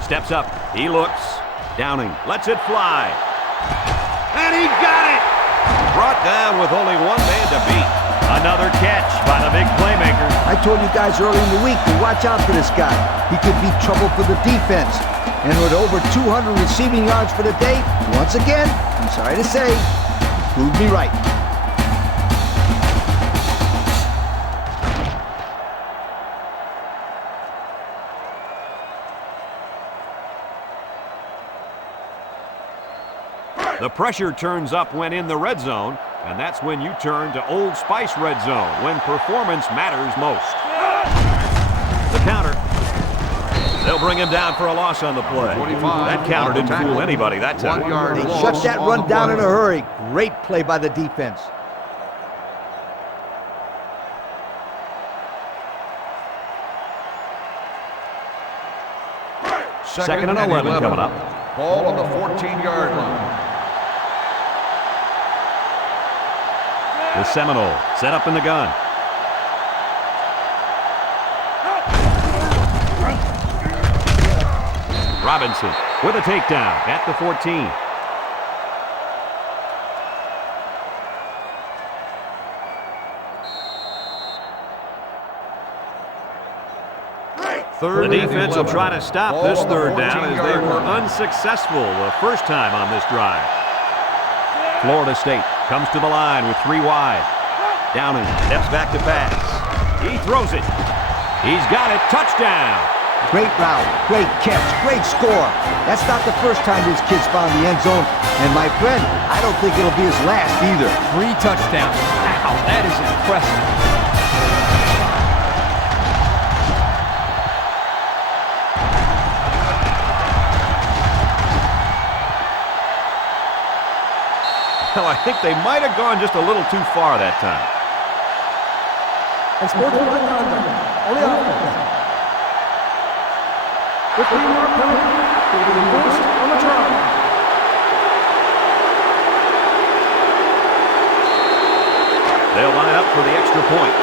Steps up. He looks. Downing. Lets it fly. And he got it! Brought down with only 1 man to beat. Another catch by the big playmaker. I told you guys early in the week to watch out for this guy. He could be trouble for the defense. And with over 200 receiving yards for the day, once again, I'm sorry to say, proved me right. The pressure turns up when in the red zone, and that's when you turn to Old Spice red zone, when performance matters most. The counter. They'll bring him down for a loss on the play. 25. That counter didn't fool anybody that time. 1 yard They loss shut that on run the down in a play. hurry. Great play by the defense. Second and 11 coming up. Ball on the 14-yard line. The Seminoles set up in the gun. Robinson with a takedown at the 14. The defense will try to stop this 3rd down as they were unsuccessful the first time on this drive. Florida State comes to the line with 3 wide. Downing steps back to pass. He throws it. He's got it. Touchdown. Great route, great catch, great score. That's not the first time this kid's found the end zone. And my friend, I don't think it'll be his last either. 3 touchdowns. Wow, that is impressive. Well, I think they might have gone just a little too far that time. and sportsmanlike conduct on the offense. 15-yard penalty will be enforced on the try. They'll line up for the extra point.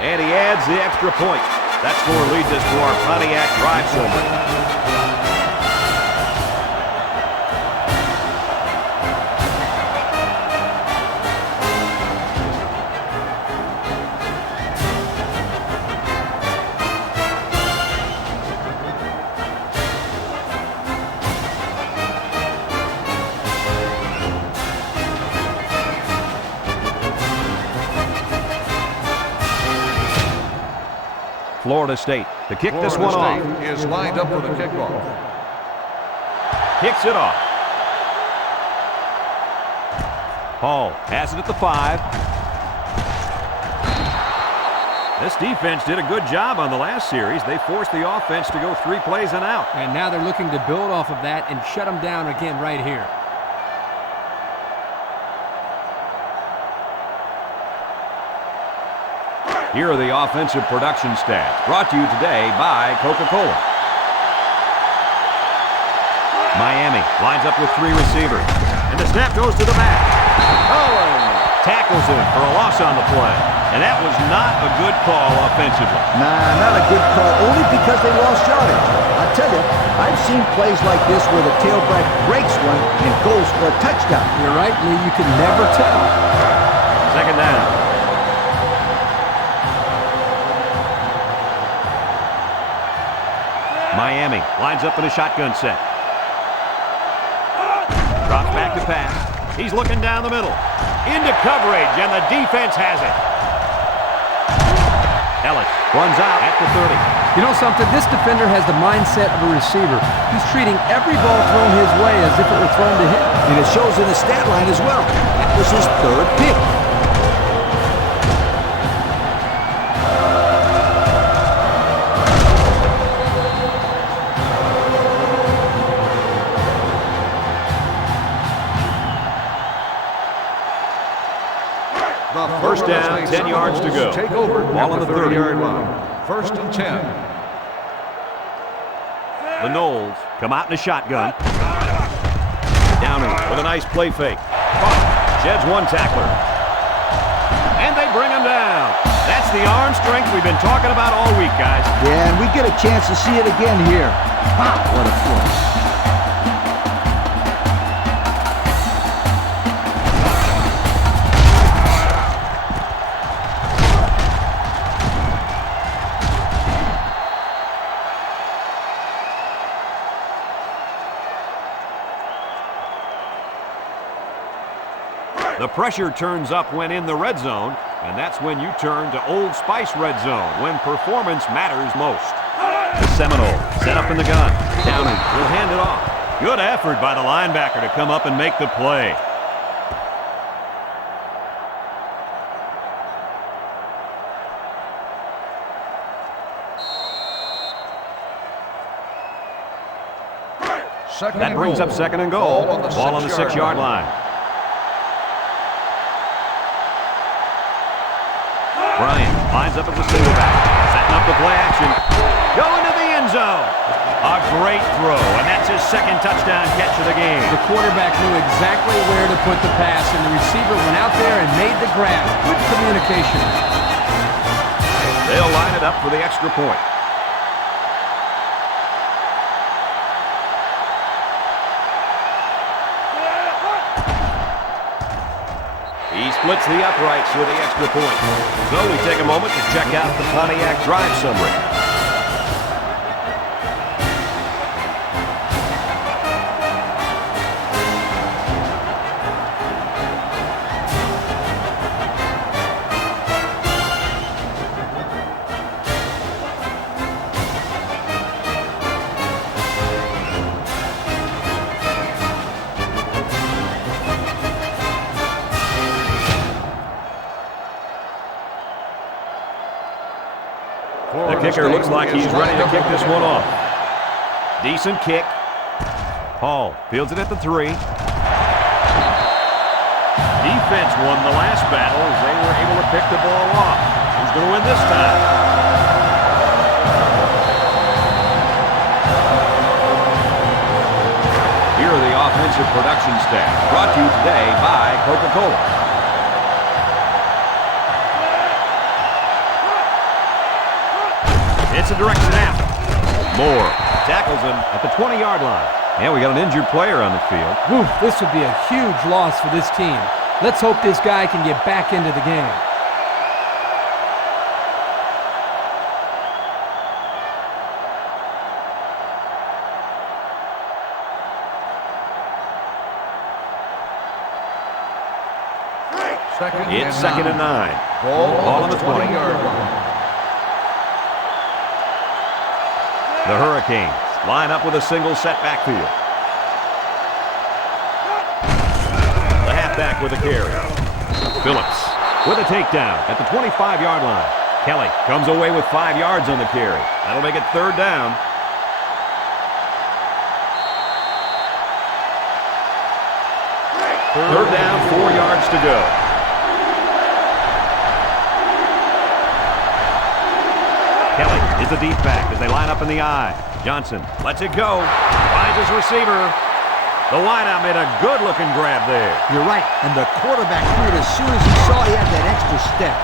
And he adds the extra point. That score leads us to our Pontiac drive summary. Florida State to kick this one off. Florida State is lined up for the kickoff. Kicks it off. Hall has it at the 5. This defense did a good job on the last series. They forced the offense to go 3 plays and out. And now they're looking to build off of that and shut them down again right here. Here are the offensive production stats, brought to you today by Coca-Cola. Miami lines up with 3 receivers, and the snap goes to the back. Owen tackles him for a loss on the play, and that was not a good call offensively. Nah, not a good call, only because they lost yardage. I tell you, I've seen plays like this where the tailback breaks one and goes for a touchdown. You're right, Lee. You can never tell. Second down. Miami lines up in a shotgun set. Drops back to pass. He's looking down the middle. Into coverage, and the defense has it. Ellis runs out at the 30. You know something? This defender has the mindset of a receiver. He's treating every ball thrown his way as if it were thrown to him. And it shows in the stat line as well. That was his 3rd pick. First down, 10 yards to go. Take over Ball on the 30-yard line. 1st and 10. The Noles come out in a shotgun. Downing with a nice play fake. Sheds 1 tackler. And they bring him down. That's the arm strength we've been talking about all week, guys. Yeah, and we get a chance to see it again here. Wow, what a throw. The pressure turns up when in the red zone, and that's when you turn to Old Spice red zone, when performance matters most. The Seminoles set up in the gun. Downing will hand it off. Good effort by the linebacker to come up and make the play. That brings up 2nd and goal. Ball on the 6-yard line. Bryant lines up as a single back, setting up the play action, going to the end zone. A great throw, and that's his 2nd touchdown catch of the game. The quarterback knew exactly where to put the pass, and the receiver went out there and made the grab. Good communication. They'll line it up for the extra point. He splits the uprights with the extra point. So we take a moment to check out the Pontiac drive summary. The kicker looks like he's ready to kick this one off. Decent kick. Hall fields it at the 3. Defense won the last battle as they were able to pick the ball off. Who's going to win this time? Here are the offensive production stats, brought to you today by Coca-Cola. It's a direct snap. Moore tackles him at the 20-yard line. And we got an injured player on the field. Whew, this would be a huge loss for this team. Let's hope this guy can get back into the game. It's second and 9. Ball on the 20-yard line. The Hurricanes line up with a single set backfield. The halfback with a carry. Phillips with a takedown at the 25-yard line. Kelly comes away with 5 yards on the carry. That'll make it third down. Third down, 4 yards to go. Kelly is the deep back as they line up in the I. Johnson lets it go. Finds his receiver. The wideout made a good-looking grab there. You're right, and the quarterback threw it as soon as he saw he had that extra step.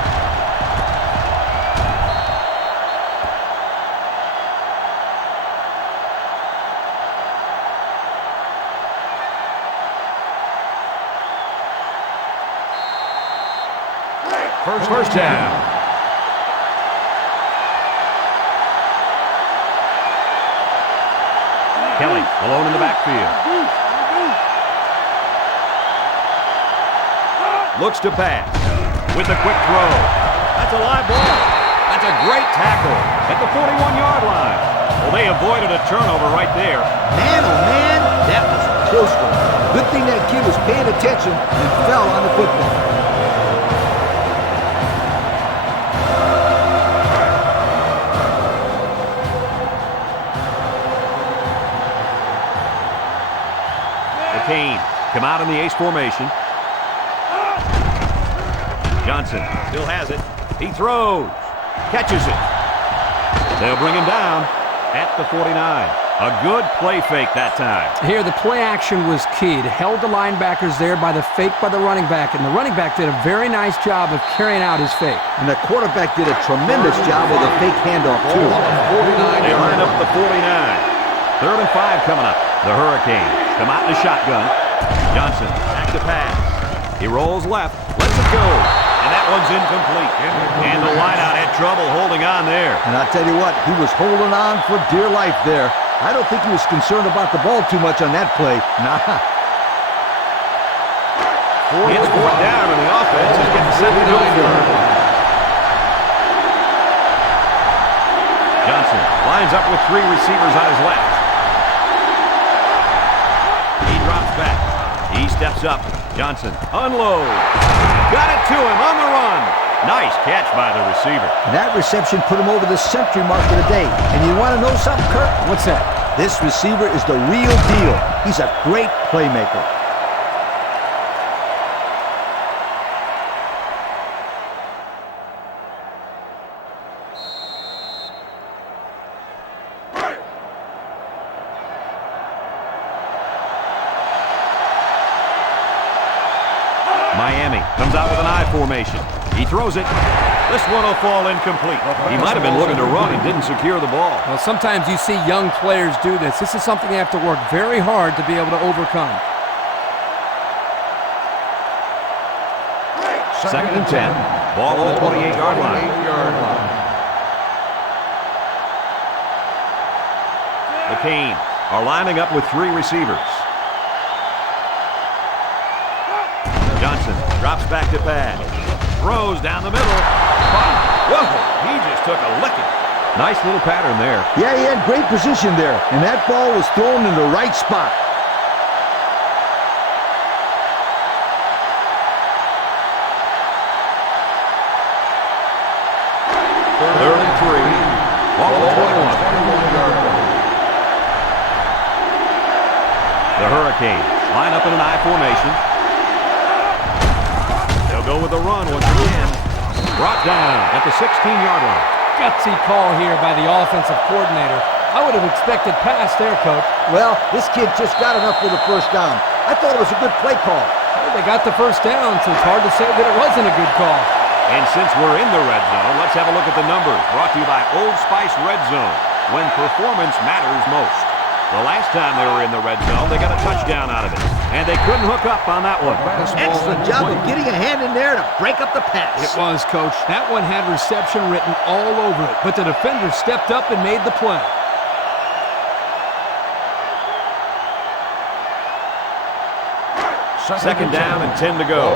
First down. Kelly alone in the backfield. Looks to pass with a quick throw. That's a live ball. That's a great tackle at the 41-yard line. Well, they avoided a turnover right there. Man, oh man, that was a close one. Good thing that kid was paying attention and fell on the football. Kane come out in the ace formation. Johnson still has it. He throws. Catches it. They'll bring him down at the 49. A good play fake that time. Here, the play action was key. It held the linebackers there by the fake by the running back, and the running back did a very nice job of carrying out his fake. And the quarterback did a tremendous job with a fake handoff, too. They line up the 49. Third and 5 coming up. The Hurricanes come out in the shotgun. Johnson back to pass. He rolls left, lets it go, and that one's incomplete. And the wideout had trouble holding on there. And I'll tell you what, he was holding on for dear life there. I don't think he was concerned about the ball too much on that play. Nah. It's fourth down, and the offense is getting set to go for it. Johnson lines up with 3 receivers on his left. Back. He steps up. Johnson unloads. Got it to him on the run. Nice catch by the receiver. And that reception put him over the century mark of the day. And you want to know something, Kurt? What's that? This receiver is the real deal. He's a great playmaker. Miami comes out with an I formation. He throws it. This one will fall incomplete. He might have been looking to run and didn't secure the ball. Well, sometimes you see young players do this. This is something they have to work very hard to be able to overcome. Second and 10. Ball on the 28-yard line. The Canes are lining up with 3 receivers. Johnson drops back to pass. Throws down the middle. Whoa, he just took a licking. Nice little pattern there. Yeah, he had great position there, and that ball was thrown in the right spot. Third and 3. Ball on the 21. Hurricanes line up in an I formation. They'll go with the run once again. Brought down at the 16-yard line. Gutsy call here by the offensive coordinator. I would have expected pass there, Coach. Well, this kid just got enough for the first down. I thought it was a good play call. Well, they got the first down, so it's hard to say that it wasn't a good call. And since we're in the red zone, let's have a look at the numbers. Brought to you by Old Spice Red Zone, when performance matters most. The last time they were in the red zone, they got a touchdown out of it. And they couldn't hook up on that one. Excellent job of getting a hand in there to break up the pass. It was, Coach. That one had reception written all over it, but the defender stepped up and made the play. Second down and 10 to go.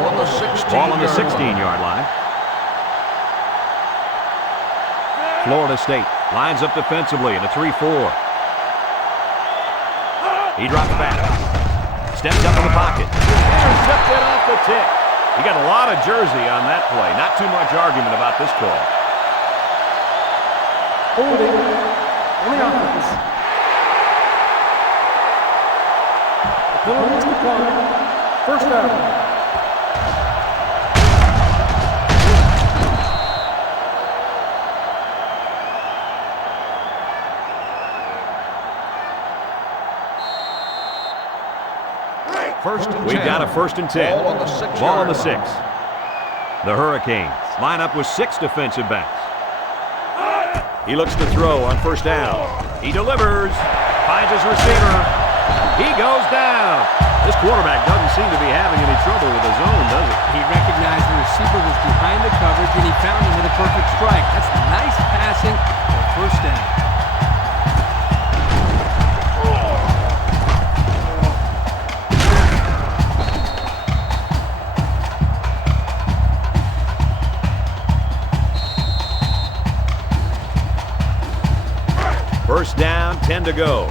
Ball on the 16-yard line. Florida State lines up defensively in a 3-4. He drops back. Steps up in the pocket. Intercepted off the tip. He got a lot of jersey on that play. Not too much argument about this call. Holding on the offense. The penalty is declined. First down. We've got a first and 10. Ball on the 6. Ball on the 6. The Hurricanes line up with 6 defensive backs. He looks to throw on first down. He delivers. Finds his receiver. He goes down. This quarterback doesn't seem to be having any trouble with his zone, does he? He recognized the receiver was behind the coverage, and he found him with a perfect strike. That's nice passing for a first down. First down, 10 to go.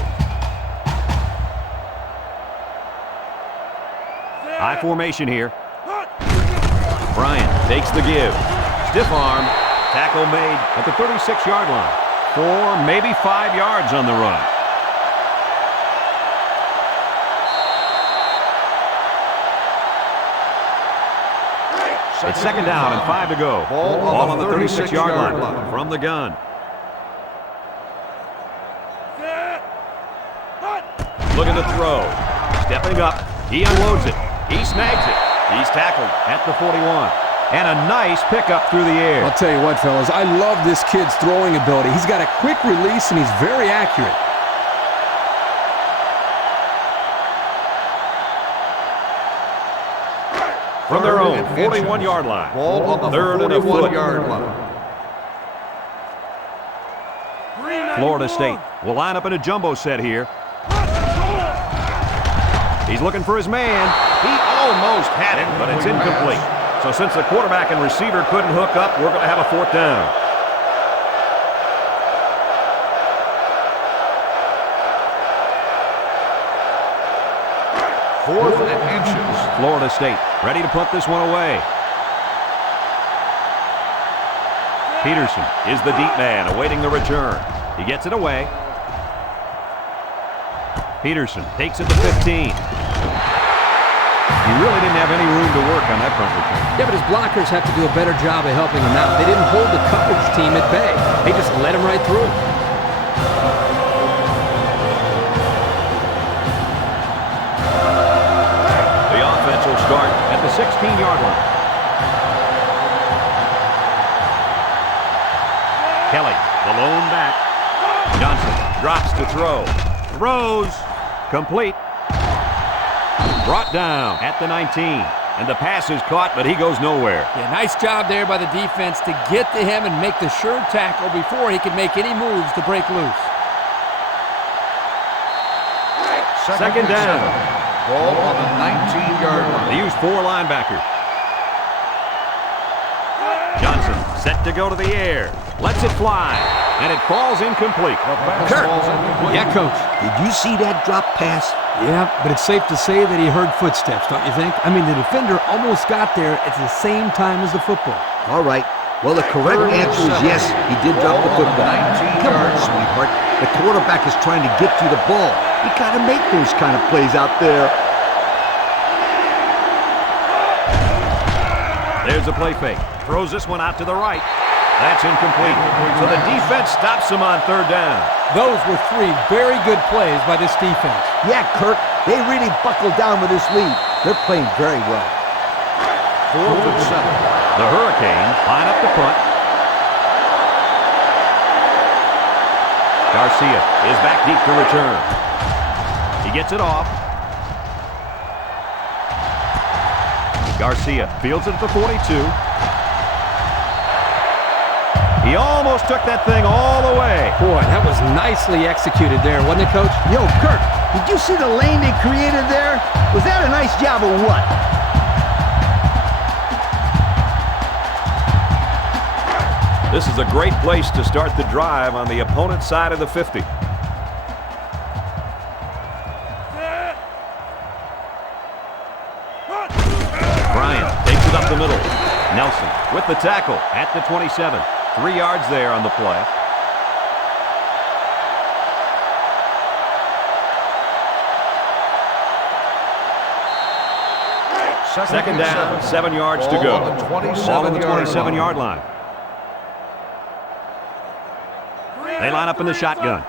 High formation here. Bryant takes the give. Stiff arm. Tackle made at the 36-yard line. 4, maybe 5 yards on the run. It's second down and 5 to go. Ball on the 36-yard line from the gun. Looking to throw. Stepping up. He unloads it. He snags it. He's tackled at the 41. And a nice pickup through the air. I'll tell you what, fellas, I love this kid's throwing ability. He's got a quick release, and he's very accurate. From their own 41-yard line. Ball on the 41-yard line. Florida State will line up in a jumbo set here. He's looking for his man. He almost had it, but it's incomplete. So since the quarterback and receiver couldn't hook up, we're going to have a fourth down. Fourth and inches. Florida State ready to punt this one away. Peterson is the deep man awaiting the return. He gets it away. Peterson takes it to 15. He really didn't have any room to work on that punt return. Yeah, but his blockers have to do a better job of helping him out. They didn't hold the coverage team at bay. They just let him right through. The offense will start at the 16-yard line. Kelly, the lone back. Johnson drops to throw. Throws. Complete. Brought down at the 19. And the pass is caught, but he goes nowhere. Yeah, nice job there by the defense to get to him and make the sure tackle before he could make any moves to break loose. Second down. Ball on the 19-yard line. They use 4 linebackers. Johnson set to go to the air. Lets it fly. And it falls incomplete. Kurt. Yeah, Coach. Did you see that drop pass? Yeah, but it's safe to say that he heard footsteps, don't you think? I mean, the defender almost got there at the same time as the football. All right. Well, the correct answer is yes, he did drop the football. Come on, sweetheart. The quarterback is trying to get you the ball. You got to make those kind of plays out there. There's a play fake. Throws this one out to the right. That's incomplete. So the defense stops him on third down. Those were 3 very good plays by this defense. Yeah, Kirk, they really buckled down with this lead. They're playing very well. 4th and 7. The Hurricanes line up the punt. Garcia is back deep to return. He gets it off. Garcia fields it at the 42. He almost took that thing all the way. Boy, that was nicely executed there, wasn't it, Coach? Yo, Kirk, did you see the lane they created there? Was that a nice job or what? This is a great place to start the drive on the opponent's side of the 50. Bryant takes it up the middle. Nelson with the tackle at the 27. 3 yards there on the play. Second down, 7 yards to go. Ball on the 27-yard line. They line up in the shotgun.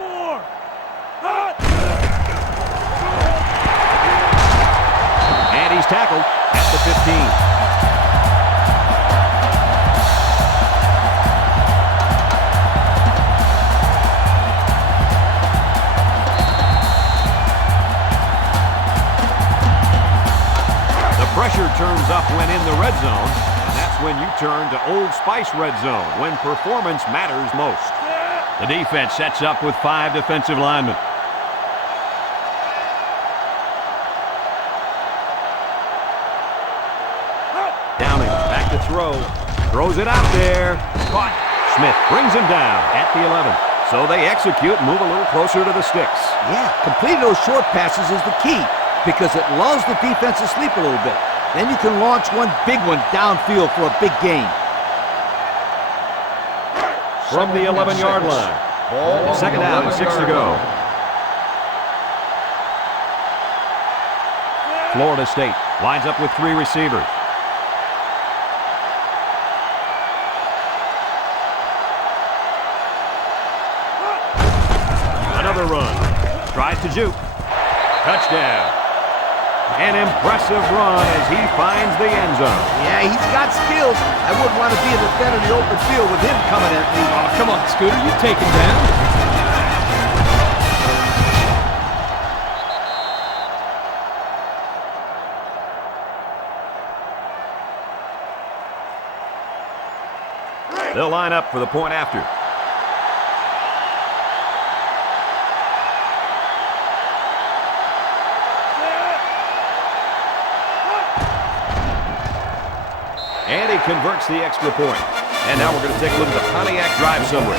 And he's tackled at the 15. Pressure turns up when in the red zone, and that's when you turn to Old Spice Red Zone, when performance matters most. The defense sets up with 5 defensive linemen. Downing, back to throw. Throws it out there. Caught. Smith brings him down at the 11. So they execute and move a little closer to the sticks. Yeah, completing those short passes is the key because it lulls the defense to sleep a little bit. Then you can launch one big one downfield for a big gain. From the 11-yard line. Second down and 6 to go. Florida State lines up with 3 receivers. Another run. Tries to juke. Touchdown. An impressive run as he finds the end zone. Yeah, he's got skills. I wouldn't want to be in the center of the open field with him coming at me. Oh, come on, Scooter. You take him down. They'll line up for the point after. And he converts the extra point. And now we're going to take a look at the Pontiac drive summary.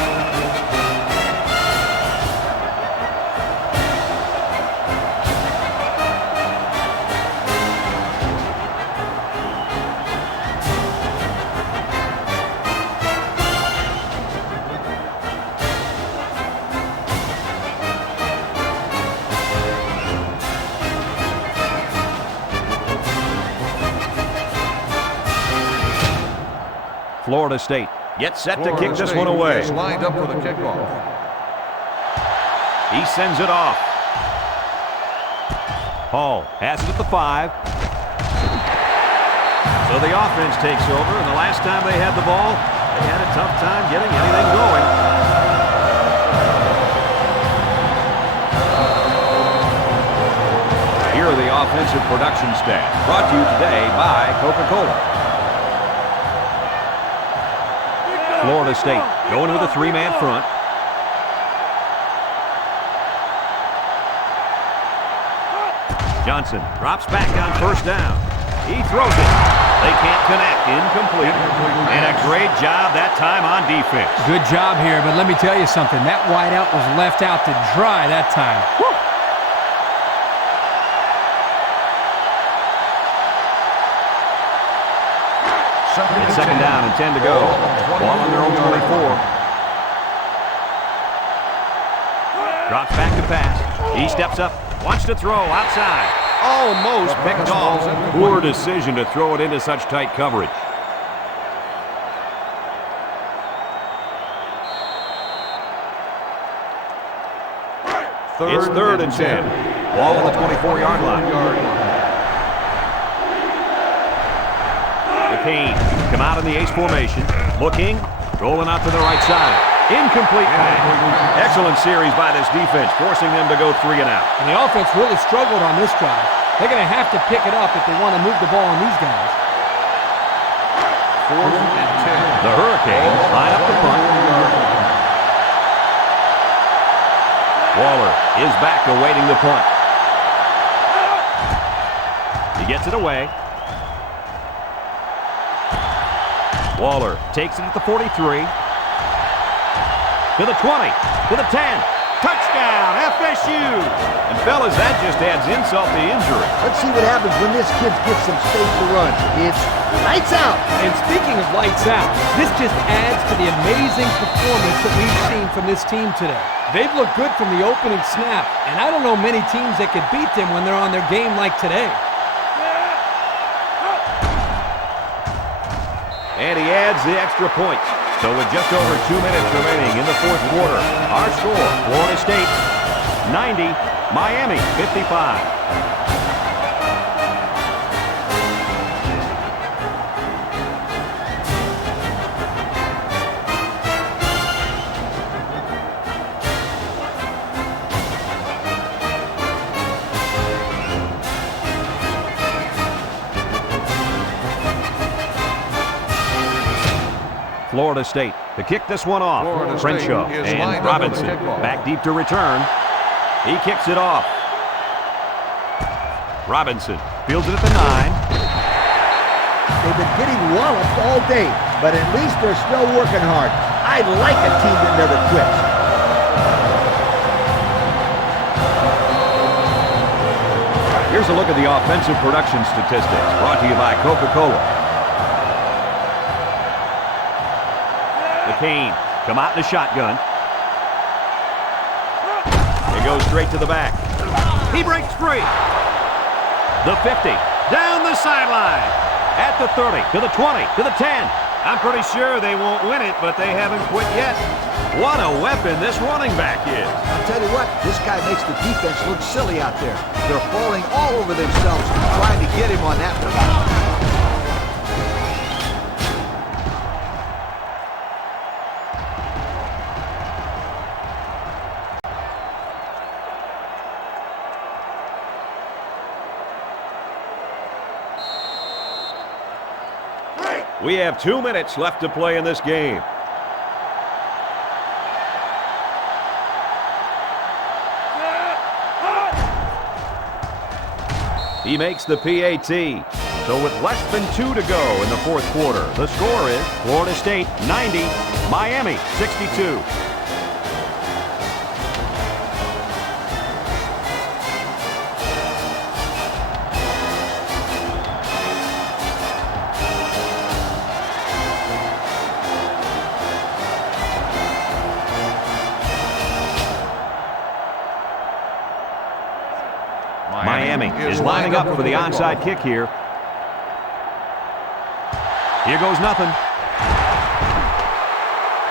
Florida State gets set to kick this one away. Is lined up for the kickoff. He sends it off. Hall has it at the 5. So the offense takes over, and the last time they had the ball, they had a tough time getting anything going. Here are the offensive production stats, brought to you today by Coca-Cola. Florida State going with a 3-man front. Johnson drops back on first down. He throws it. They can't connect. Incomplete. And a great job that time on defense. Good job here, but let me tell you something. That wideout was left out to dry that time. Woo! It's second down and 10 to go. Ball on their own 24. Drops back to pass. He steps up, wants to throw outside. Almost picked off. Poor decision to throw it into such tight coverage. It's third and 10. Ball on the 24-yard line. McCain come out in the ace formation. Looking, rolling out to the right side. Incomplete pass. Excellent series by this defense, forcing them to go 3 and out. And the offense really struggled on this drive. They're going to have to pick it up if they want to move the ball on these guys. 4th and 10. The Hurricanes line up the punt. Waller is back awaiting the punt. He gets it away. Waller takes it at the 43. To the 20. To the 10. Touchdown, FSU! And fellas, that just adds insult to injury. Let's see what happens when this kid gets some space to run. It's lights out. And speaking of lights out, this just adds to the amazing performance that we've seen from this team today. They've looked good from the opening snap, and I don't know many teams that could beat them when they're on their game like today. And he adds the extra points. So with just over 2 minutes remaining in the fourth quarter, our score, Florida State 90, Miami 55. Florida State to kick this one off. Crenshaw and Robinson back deep to return. He kicks it off. Robinson fields it at the 9. They've been getting walloped all day, but at least they're still working hard. I like a team that never quits. Here's a look at the offensive production statistics brought to you by Coca-Cola. McCain come out in the shotgun. It goes straight to the back. He breaks free. The 50, down the sideline. At the 30, to the 20, to the 10. I'm pretty sure they won't win it, but they haven't quit yet. What a weapon this running back is. I'll tell you what, this guy makes the defense look silly out there. They're falling all over themselves trying to get him on that one. We have 2 minutes left to play in this game. He makes the PAT. So with less than 2 to go in the fourth quarter, the score is Florida State 90, Miami 62. Miami is lining up for the onside kick here. Here goes nothing.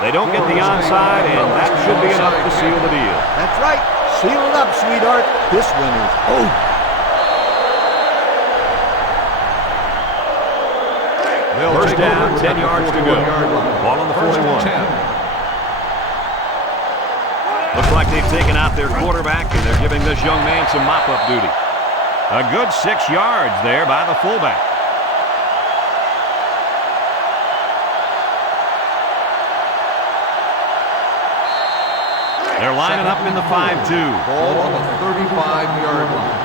They don't get the onside, and that should be enough to seal the deal. That's right. Seal it up, sweetheart. This one is over. First down, 10 yards to go. Ball on the 41. Looks like they've taken out their quarterback, and they're giving this young man some mop-up duty. A good 6 yards there by the fullback. They're lining up in the 5-2. Ball on the 35-yard line.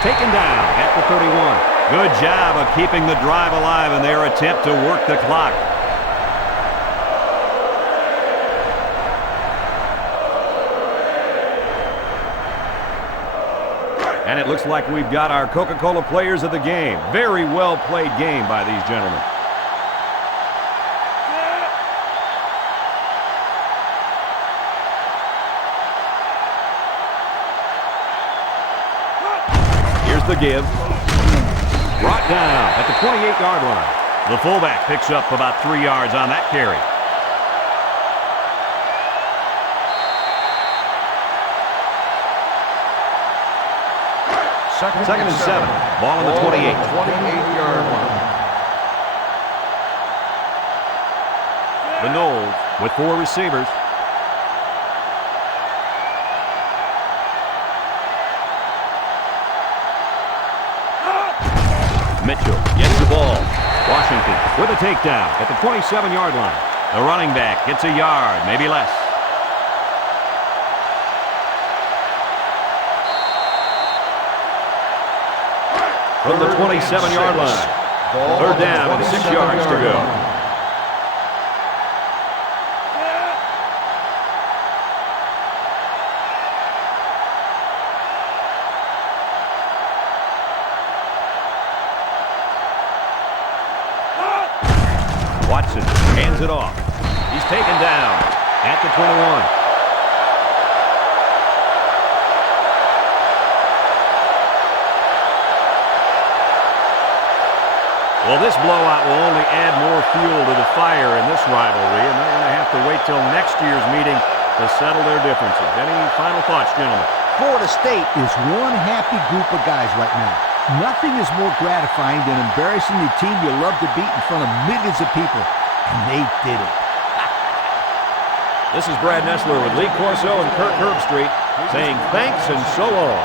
Taken down at the 31. Good job of keeping the drive alive in their attempt to work the clock. And it looks like we've got our Coca-Cola players of the game. Very well played game by these gentlemen. the give. Brought down at the 28-yard line. The fullback picks up about 3 yards on that carry. Second and 7. Ball on the 28. 28-yard line. The Noles with 4 receivers. Mitchell gets the ball. Washington with a takedown at the 27-yard line. The running back gets a yard, maybe less. From the 27-yard line. Third down and 6 yards to go. Watson hands it off. He's taken down at the 21. Well, this blowout will only add more fuel to the fire in this rivalry, and they're going to have to wait till next year's meeting to settle their differences. Any final thoughts, gentlemen? Florida State is one happy group of guys right now. Nothing is more gratifying than embarrassing the team you love to beat in front of millions of people. And they did it. This is Brad Nessler with Lee Corso and Kirk Herbstreit saying thanks and so long.